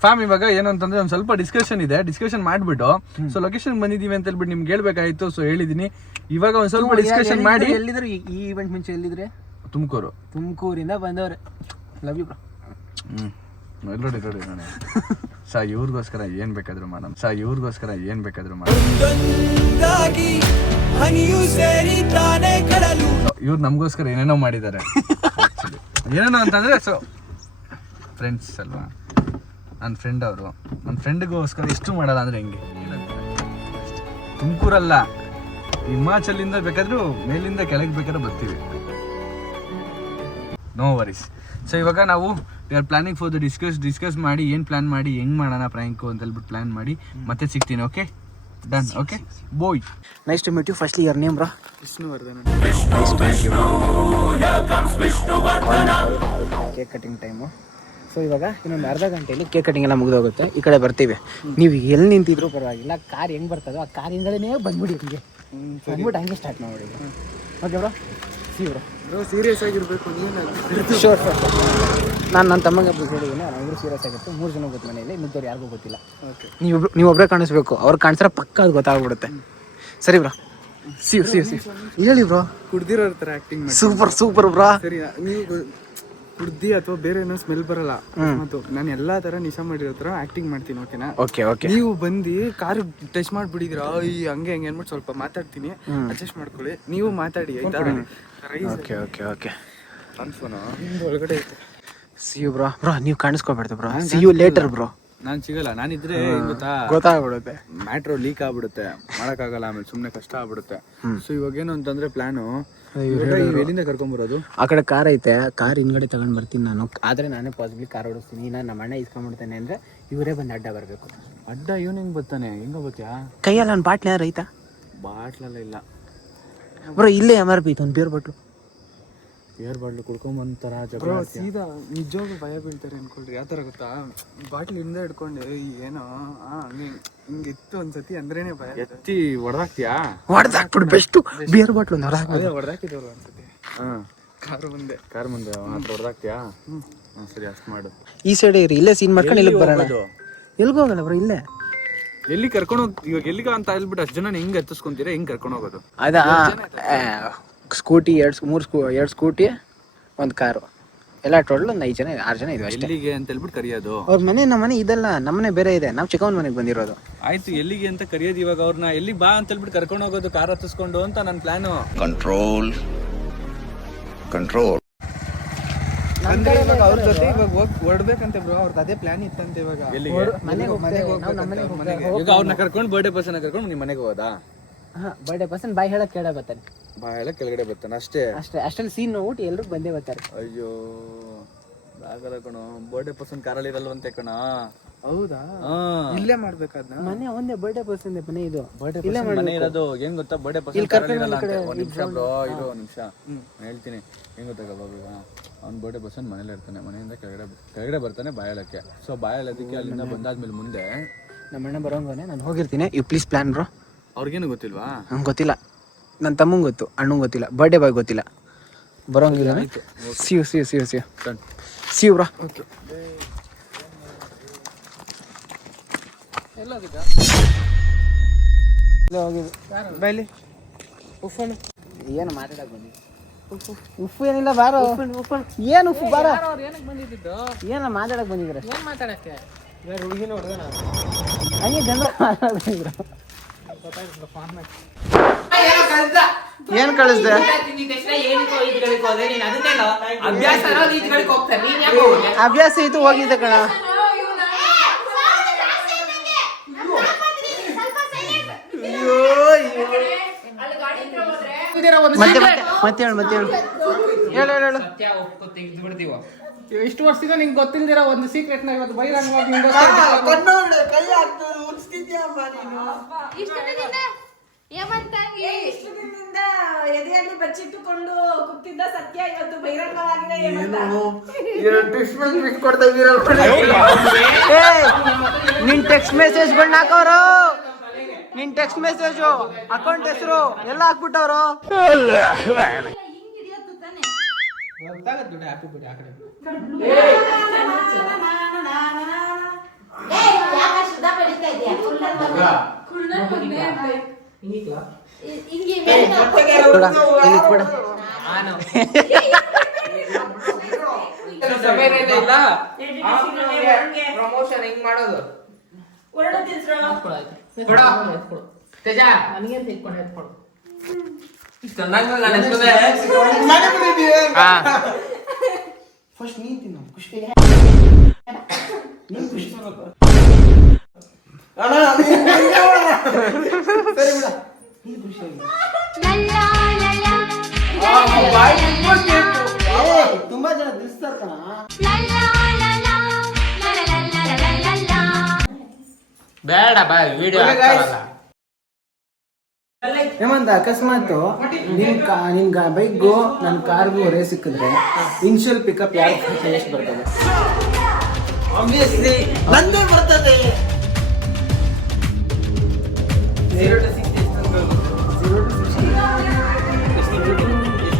ಫ್ಯಾಮ್, ಇವಾಗ ಏನು ಅಂತಂದ್ರೆ ಒಂದು ಸ್ವಲ್ಪ ಡಿಸ್ಕಷನ್ ಮಾಡ್ಬಿಟ್ಟು ಸೊ ಲೊಕೇಶನ್ ಬಂದಿದೀವಿ ಅಂತ ಹೇಳ್ಬಿಟ್ಟು ನಿಮ್ಗೆ ಹೇಳ್ಬೇಕಾಯ್ತು. ಸೊ ಹೇಳಿದೀನಿ. ಇವಾಗ ಒಂದು ಸ್ವಲ್ಪ ಡಿಸ್ಕಷನ್ ಮಾಡಿ. ಎಲ್ಲಿದ್ರು ಈ ಇವೆಂಟ್ ಮುಂಚೆ ಎಲ್ಲಿದ್ರೆ? ತುಮಕೂರಿಂದ ಬಂದವ್ರೆ. Love you bro. ನೋಡಿ ಸಾ ಇವ್ರಿಗೋಸ್ಕರ ಏನ್ ಬೇಕಾದ್ರೂ ಮಾಡೋಣ. ಇವ್ರು ನಮಗೋಸ್ಕರ ಏನೇನೋ ಮಾಡಿದ್ದಾರೆ. ಏನೇನೋ ಅಂತಂದ್ರೆ ಸೊ ಫ್ರೆಂಡ್ಸ್ ಅಲ್ವಾ, ನನ್ನ ಫ್ರೆಂಡ್ ಅವರು. ನನ್ನ ಫ್ರೆಂಡ್ಗೋಸ್ಕರ ಎಷ್ಟು ಮಾಡಲ್ಲ ಅಂದರೆ ಹೆಂಗೆ? ತುಮಕೂರಲ್ಲ, ಹಿಮಾಚಲಿಂದ ಬೇಕಾದ್ರೂ ಮೇಲಿಂದ ಕೆಳಗೆ ಬೇಕಾದ್ರೂ ಬರ್ತೀವಿ. No worries. ಸೊ ಇವಾಗ ನಾವು we are planning for the discuss ಮಾಡಿ ಏನು ಪ್ಲಾನ್ ಮಾಡಿ ಹೆಂಗೆ ಮಾಡೋಣ ಪ್ರ್ಯಾಂಕು ಅಂತ ಹೇಳ್ಬಿಟ್ಟು ಪ್ಲಾನ್ ಮಾಡಿ ಮತ್ತೆ ಸಿಗ್ತೀನಿ. Okay, done. Okay boy, nice to meet you. Firstly your name bro? Vishnuvardhan. Cake cutting time. So ಇವಾಗ ಇನ್ನೊಂದು ಅರ್ಧ ಗಂಟೆಯಲ್ಲಿ ಕೇಕ್ ಕಟಿಂಗ್ ಎಲ್ಲ ಮುಗಿದೋಗುತ್ತೆ. ಈ ಕಡೆ ಬರ್ತೀವಿ. ನೀವು ಎಲ್ಲಿ ನಿಂತಿದ್ರು ಪರವಾಗಿಲ್ಲ, ಕಾರ್ ಹೆಂಗೆ ಬರ್ತದೋ ಆ ಕಾರಿಂದಲೇ ಬಂದ್ಬಿಡಿ. ಹಿಂಗೆ ಬಂದ್ಬಿಟ್ಟು ಹಂಗೆ ಸ್ಟಾರ್ಟ್ ಮಾಡಿ. Okay bro, C bro serious ಆಗಿರಬೇಕು. ಶೋರ್ ನನ್ನ ತಮ್ಮಗೆ ಒಬ್ಬರು ಹೇಳಿದ್ದೀನಿ, ಅವ್ರು ಸೀರಿಯಸ್ ಆಗಿರುತ್ತೆ. 3 ಜನ ಗೊತ್ತು ಮನೆಯಲ್ಲಿ, ಮಿದ್ದವ್ರು ಯಾರಿಗೂ ಗೊತ್ತಿಲ್ಲ. ಓಕೆ, ನೀವು ಒಬ್ಬರೇ ಕಾಣಿಸ್ಬೇಕು. ಅವ್ರು ಕಾಣಿಸ್ರೆ ಪಕ್ಕ ಅದು ಗೊತ್ತಾಗ್ಬಿಡುತ್ತೆ. ಸರಿ ಬ್ರೋ, ಸಿ ಹೇಳಿ ಬ್ರೋ. ಕುಡ್ದಿರೋ ಥರ ಆ್ಯಕ್ಟಿಂಗ್ ಮಾಡಿ. Super bro. ಸರಿ, ನೀವು ಕುಡ್ದಿ ಅಥವಾ ಬೇರೆ ಏನೋ ಸ್ಮೆಲ್ ಬರಲ್ಲ. ಮತ್ತು ನಾನು ಎಲ್ಲಾ ತರ ನಿಶಾ ಮಾಡಿರೋ ಥರ ಆ್ಯಕ್ಟಿಂಗ್ ಮಾಡ್ತೀನಿ. ಓಕೆನಾ? ಓಕೆ. ನೀವು ಬಂದು ಕಾರ್ ಟಚ್ ಮಾಡಿಬಿಡಿದ್ರ ಹಂಗೆ ಅಂದ್ಬಿಟ್ಟು ಸ್ವಲ್ಪ ಮಾತಾಡ್ತೀನಿ, ಅಡ್ಜಸ್ಟ್ ಮಾಡ್ಕೊಳ್ಳಿ. ನೀವು ಮಾತಾಡಿ ಆಯ್ತಾ? ಓಕೆ. ನನ್ನ ಫೋನು ಒಳಗಡೆ ಐತೆ. C you bro. ಬ್ರೋ ನೀವು ಕಾಣಿಸ್ಕೋಬೇಡ್ದು bro. See you later bro. ನಾನು ಸಿಗಲ್ಲ. ನಾನಿದ್ರೆ ಗೊತ್ತಾ ಗೊತ್ತಾಗ್ಬಿಡುತ್ತೆ. ಮ್ಯಾಟ್ರೋ ಲೀಕ್ ಆಗ್ಬಿಡುತ್ತೆ, ಮಾಡೋಕ್ಕಾಗಲ್ಲ, ಆಮೇಲೆ ಸುಮ್ಮನೆ ಕಷ್ಟ ಆಗ್ಬಿಡುತ್ತೆ. ಸೊ ಇವಾಗ ಏನು ಅಂತಂದ್ರೆ ಪ್ಲಾನು ಎಲ್ಲಿಂದ ಕರ್ಕೊಂಬರೋದು? ಆ ಕಡೆ ಕಾರ್ ಐತೆ, ಕಾರ್ ಹಿಂದ್ಗಡೆ ತಗೊಂಡ್ ಬರ್ತೀನಿ ನಾನು. ಆದ್ರೆ ನಾನೇ ಪಾಸಿಬಲಿ ಕಾರ್ ಓಡಿಸ್ತೀನಿ. ಇಲ್ಲ ನಮ್ಮ ಅಣ್ಣ ಇಸ್ಕೊಂಡ್ಬಿಡ್ತಾನೆ ಅಂದ್ರೆ ಇವರೇ ಬಂದು ಅಡ್ಡ ಬರಬೇಕು. ಅಡ್ಡ ಇವನು ಹೆಂಗ್ ಬರ್ತಾನೆ? ಹೆಂಗ ಬರ್ತೀಯಾ? ಕೈಯಲ್ಲಿ ನಾನು ಬಾಟ್ಲಿ ಯಾರು ಐತಾ? ಬಾಟ್ಲೆಲ್ಲ ಇಲ್ಲ ಬ್ರೋ. ಇಲ್ಲೇ MRP ಐತೆ ಒಂದು ಬೇರ್ ಬಾಟ್ಲು. ಏರ್ ಬಾಟ್ಲು ಕುಡ್ಕೊಂಬಂತಾರ ಬ್ರೋ ಸೀದಾ ನಿಜವಾಗ್ಲೂ ಭಯ ಬೀಳ್ತಾರೆ ಅನ್ಕೊಳ್ರಿ. ಯಾವ ಥರ ಗೊತ್ತಾ, ಬಾಟ್ಲಿ ಹಿಂದೆ ಹಿಡ್ಕೊಂಡು ಏನೋ ಹಿಂಗಿತ್ತು ಒಂದ್ಸತಿ ಅಂದ್ರೇನೆ ಭಯ. ಎತ್ತಿ ಹೊಡೆದಾಕ್ತಿಯಾ? ಹೊಡೆದಾಕ್ಬಿಡು ಬೆಸ್ಟು. ಬಿಯರ್ ಬಾಟ್ಲು ಒಂದು ಅದೇ ಹೊಡೆದಾಕಿದವ್ರು ಒಂದ್ಸತಿ ಹಾಂ, ಕಾರು ಮುಂದೆ ಮಾತ್ರ ಹೊಡೆದಾಕ್ತಿಯಾ? ಹಾಂ ಸರಿ, ಅಷ್ಟು ಮಾಡು. ಈ ಸೈಡ್ ಇರಿ, ಇಲ್ಲೇ ಸೀನ್ ಮಾಡ್ಕೊಂಡು ಇಲ್ಲಿಗೆ ಬರೋಣ. ಎಲ್ಗೂ ಹೋಗಲ್ಲ ಬ್ರೋ, ಇಲ್ಲೇ. ಎಲ್ಲಿ ಕರ್ಕೊಂಡು ಹೋಗ್ ಇವಾಗ ಎಲ್ಲಿಗ ಅಂತ ಹೇಳ್ಬಿಟ್ಟು ಅಷ್ಟು ಜನ ಹೆಂಗ್ ಎತ್ತಿಸ್ಕೊಂತೀರಾ? ಹೆಂಗ್ ಕರ್ಕೊಂಡು ಹೋಗೋದು? ಅದಾ ಸ್ಕೂಟಿ ಎರಡು ಸ್ಕೂಟಿ ಒಂದು ಕಾರು ಎಲ್ಲ ಟೋಟಲ್ ಒಂದು 5 ಜನ 6 ಜನ ಇದ್ವಿ ಅಷ್ಟೇ. ಎಲ್ಲಿಗೆ ಅಂತ ಹೇಳ್ಬಿಟ್ಟು ಕರೆಯೋದು? ಅವ್ರ ಮನೆ ನಮ್ಮ ಮನೆ ಇದೆಲ್ಲ, ನಮ್ಮನೆ ಬೇರೆ ಇದೆ. ನಾವು ಚಿಕ್ಕವನ ಮನೆಗೆ ಬಂದಿರೋದು. ಆಯ್ತು, ಎಲ್ಲಿಗೆ ಅಂತ ಕರೆಯೋದು ಇವಾಗ ಅವ್ರನ್ನ? ಎಲ್ಲಿಗೆ ಬಾ ಅಂತ ಹೇಳ್ಬಿಟ್ಟು ಕರ್ಕೊಂಡು ಹೋಗೋದು ಕಾರ್ ಹತ್ತಿಸ್ಕೊಂಡು ಅಂತ ನನ್ನ ಪ್ಲಾನು. ಕಂಟ್ರೋಲ್ ಅಂದ್ರೆ ಇವಾಗ ಅವ್ರ ಜೊತೆ ಇವಾಗ ಹೊಡ್ಬೇಕಂತೆ ಬ್ರೋ. ಅವ್ರದ್ದು ಅದೇ ಪ್ಲಾನ್ ಇತ್ತಂತೆ. ಇವಾಗ ಮನೆಗೆ ಈಗ ಅವ್ರನ್ನ ಕರ್ಕೊಂಡು ಬರ್ಡೇ ಪರ್ಸನ್ ಕರ್ಕೊಂಡು ನಿಮ್ಮ ಮನೆಗೆ ಹೋದಾ? ಬರ್ಡೇ ಪರ್ಸನ್ ಬಾಯ್ ಹೇಳಕ್ ಕೇಳ ಬರ್ತಾನೆ. ಎಲ್ಲ ಕೆಳಗಡೆ ಬರ್ತಾನೆ ಅಷ್ಟೇ. ಅಷ್ಟಲ್ಲಿ ಸೀನ್ ನೋಡ್ಬಿಟ್ಟು ಎಲ್ಲರೂ ಬಂದೇ ಬರ್ತಾರೆ. ಅಯ್ಯೋ ಆಗಲ್ಲ ಕಣೋ, ಬರ್ಡೇ ಪರ್ಸನ್ ಕಾರಲ್ಲಿ ಇರಲ್ವಂತೆ ಕಣ. ಹೌದಾ? ಇಲ್ಲೇ ಮಾಡ್ಬೇಕಾದ್ನ? ಮನೆ ಒಂದೇ ಬರ್ಡೇ ಪರ್ಸನ್ ಮನೆ ಇದು. ಇಲ್ಲೇ ಮನೆ ಇರೋದು ಹೆಂಗ್ ಗೊತ್ತಾ? ಬರ್ಡೇ ಪರ್ಸನ್ ಕಾರಲ್ಲಿ ಇರಲ್ಲ ಅಂತೆ. ಒಂದ್ ನಿಮಿಷ ಬ್ರೋ, ಇರೋ ಒಂದ್ ನಿಮಿಷ ಹೇಳ್ತೀನಿ. ಹೆಂಗ್ ಗೊತ್ತಾಗ ಬಾಬು, ಅವ್ನು ಬರ್ಡೇ ಪರ್ಸನ್ ಮನೇಲಿ ಇರ್ತಾನೆ, ಮನೆಯಿಂದ ಕೆಳಗಡೆ ಬರ್ತಾನೆ ಬಾಯಳಕ್ಕೆ. ಸೊ ಬಾಯಳೋದಕ್ಕೆ ಅಲ್ಲಿಂದ ಬಂದಾದ್ಮೇಲೆ ಮುಂದೆ ನಮ್ಮ ಅಣ್ಣ ಬರೋಂಗನೆ ನಾನು ಹೋಗಿರ್ತೀನಿ. You please plan bro. ಅವ್ರಿಗೇನು ಗೊತ್ತಿಲ್ವಾ? ನಂಗೆ ಗೊತ್ತಿಲ್ಲ, ನನ್ನ ತಮ್ಮಂಗೆ ಗೊತ್ತು, ಅಣ್ಣಂಗೆ ಗೊತ್ತಿಲ್ಲ, ಬರ್ಡೇ ಬಾಯ್ ಗೊತ್ತಿಲ್ಲ. ಬರೋಂಗಿಲ್ಲ. ಸಿಯು ಸಿಯು ಬ್ರೋ. ಬೈಲಿ ಏನು ಮಾತಾಡಕ್ ಬಂದಿ? ಉಪ್ಪು ಏನಿಲ್ಲ ಬಾರೋ. ಏನು ಉಪ್ಪು ಬಾರೋ. ಏನ ಮಾತಾಡಕ್ ಬಂದಿದ್ರ? ಏನ್ ಮಾತಾಡಕ್ಕೆ? ಹಂಗೆ ಜನರ ಬಂದಿದ್ರು. ಏನ್ ಕಳಿಸ್ದೆ? ಅಭ್ಯಾಸ ಇತ್ತು, ಹೋಗಿದ್ದೆ ಕಣ. ಮತ್ತೆ ಹೇಳು. ಇಷ್ಟು ವರ್ಷದಿಂದ ನಿಂಗೆ ಗೊತ್ತಿಲ್ದಿರ ಒಂದು ಸೀಕ್ರೆಟ್ ನ ಇವತ್ತು ಬಹಿರಂಗವಾಗಿ ಎದೆಯಲ್ಲಿ ಬಚ್ಚಿಟ್ಟುಕೊಂಡು ಕೂತಿದ್ದ ಸತ್ಯ ಇವತ್ತು ಬಹಿರಂಗವಾಗಿದೆ. ನಿನ್ ಟೆಕ್ಸ್ಟ್ ಮೆಸೇಜ್ಗಳನ್ನ ಹಾಕೋರು, ನಿನ್ ಟೆಕ್ಸ್ಟ್ ಮೆಸೇಜು, ಅಕೌಂಟ್ ಹೆಸರು ಎಲ್ಲ ಹಾಕ್ಬಿಟ್ಟವ್ರು. ಪ್ರಮೋಷನ್ ಹೆಂಗ್ ಮಾಡೋದು? ಫಸ್ಟ್ ನೀನ್ ತಿನ್ನು, ಖುಷಿ ತುಂಬಾ ಜನ ದಿಸ್ತಾರ ಕಣ. ಬೇಡ ಬಾ, ವಿಡಿಯೋ ಹೇಮಂತ, ಅಕಸ್ಮಾತ್ ನಿನ್ ಬೈಕ್ಗೂ ನನ್ನ ಕಾರ್ಗೂ ಹೊರೆ ಸಿಕ್ಕಿದ್ರೆ ಇನ್ಶಿಯಲ್ ಪಿಕಪ್ ಯಾರು ಎಷ್ಟು ಬರ್ತದೆ? ಆಬ್ವಿಯಸ್ಲಿ ನಂದೇ ಬರ್ತದೆ. 0 to 60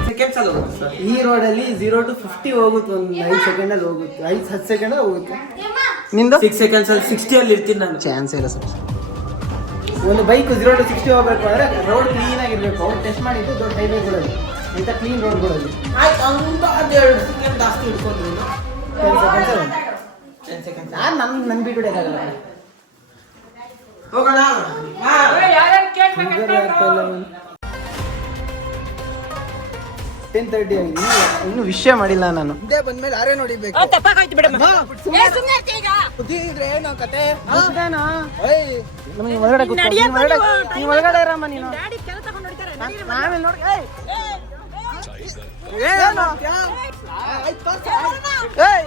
ಸೆಕೆಂಡ್ಸ್ ಅಲ್ಲಿ ಹೋಗುತ್ತೆ ಸರ್. ಈ ರೋಡಲ್ಲಿ 0 to 50 ಹೋಗುತ್ತೆ, ಒಂದು 5 ಸೆಕೆಂಡ್ ಅಲ್ಲಿ ಹೋಗುತ್ತೆ, 5-10 ಸೆಕೆಂಡ್ ಹೋಗುತ್ತೆ. ನಿಂದು 6 ಸೆಕೆಂಡ್ಸ್ ಅಲ್ಲಿ 60 ಅಲ್ಲಿ ಇರ್ತೀನಿ ನಾನು. ಚಾನ್ಸ್ ಇಲ್ಲ ಸರ್. ಒಂದು ಬೈಕ್ 0 to 60 ಹೋಗ್ಬೇಕು ಅಂದ್ರೆ ರೋಡ್ ಕ್ಲೀನ್ ಆಗಿರ್ಬೇಕು. ಅವ್ರು ಟೆಸ್ಟ್ ಮಾಡಿದ್ದು ದೊಡ್ಡ ಹೈವೇಗಳಲ್ಲಿ, ಇಂಥ ಕ್ಲೀನ್ ರೋಡ್ಗಳಲ್ಲಿ ಆಯ್ತು ಅಂತ 2 ಸೆಕೆಂಡ್ ಜಾಸ್ತಿ ಹಿಡ್ಕೊಂಡ್ರು. 10 ಸೆಕೆಂಡ್ಸ್ ನನ್ ಬಿಟ್ಬಿಡೋದಾಗಲ್ಲ. ಹೋಗೋಣ. 10:30 ಆಗಿದೆ ಇನ್ನು ವಿಷಯ ಮಾಡಿಲ್ಲ ನಾನು. ಹಿಂದೆ ಬಂದ್ಮೇಲೆ ಯಾರೇ ನೋಡಿಬೇಕು. ತಪ್ಪಾಗೋಯ್ತು ಬಿಡಮ್ಮ. ಏ ಸುಮ್ಮನೆ ಈಗ ಬುದ್ಧಿ ಇದ್ರೆ ಏನೋ ಕತೆ. ಹೌದೇನಾ? ಏಯ್ ನಮಗೆ ಒಳಗಡೆ ಕೂತ್ಕೊ. ನೀನ್ ಒಳಗಡೆ ಇರಮ್ಮ ನೀನು. ಡ್ಯಾಡಿ ಕೆಲ ತಗೊಂಡು ಹೊಡಿತಾರೆ. ಆಮೇಲೆ ನೋಡಿ. ಏನು? ಏಯ್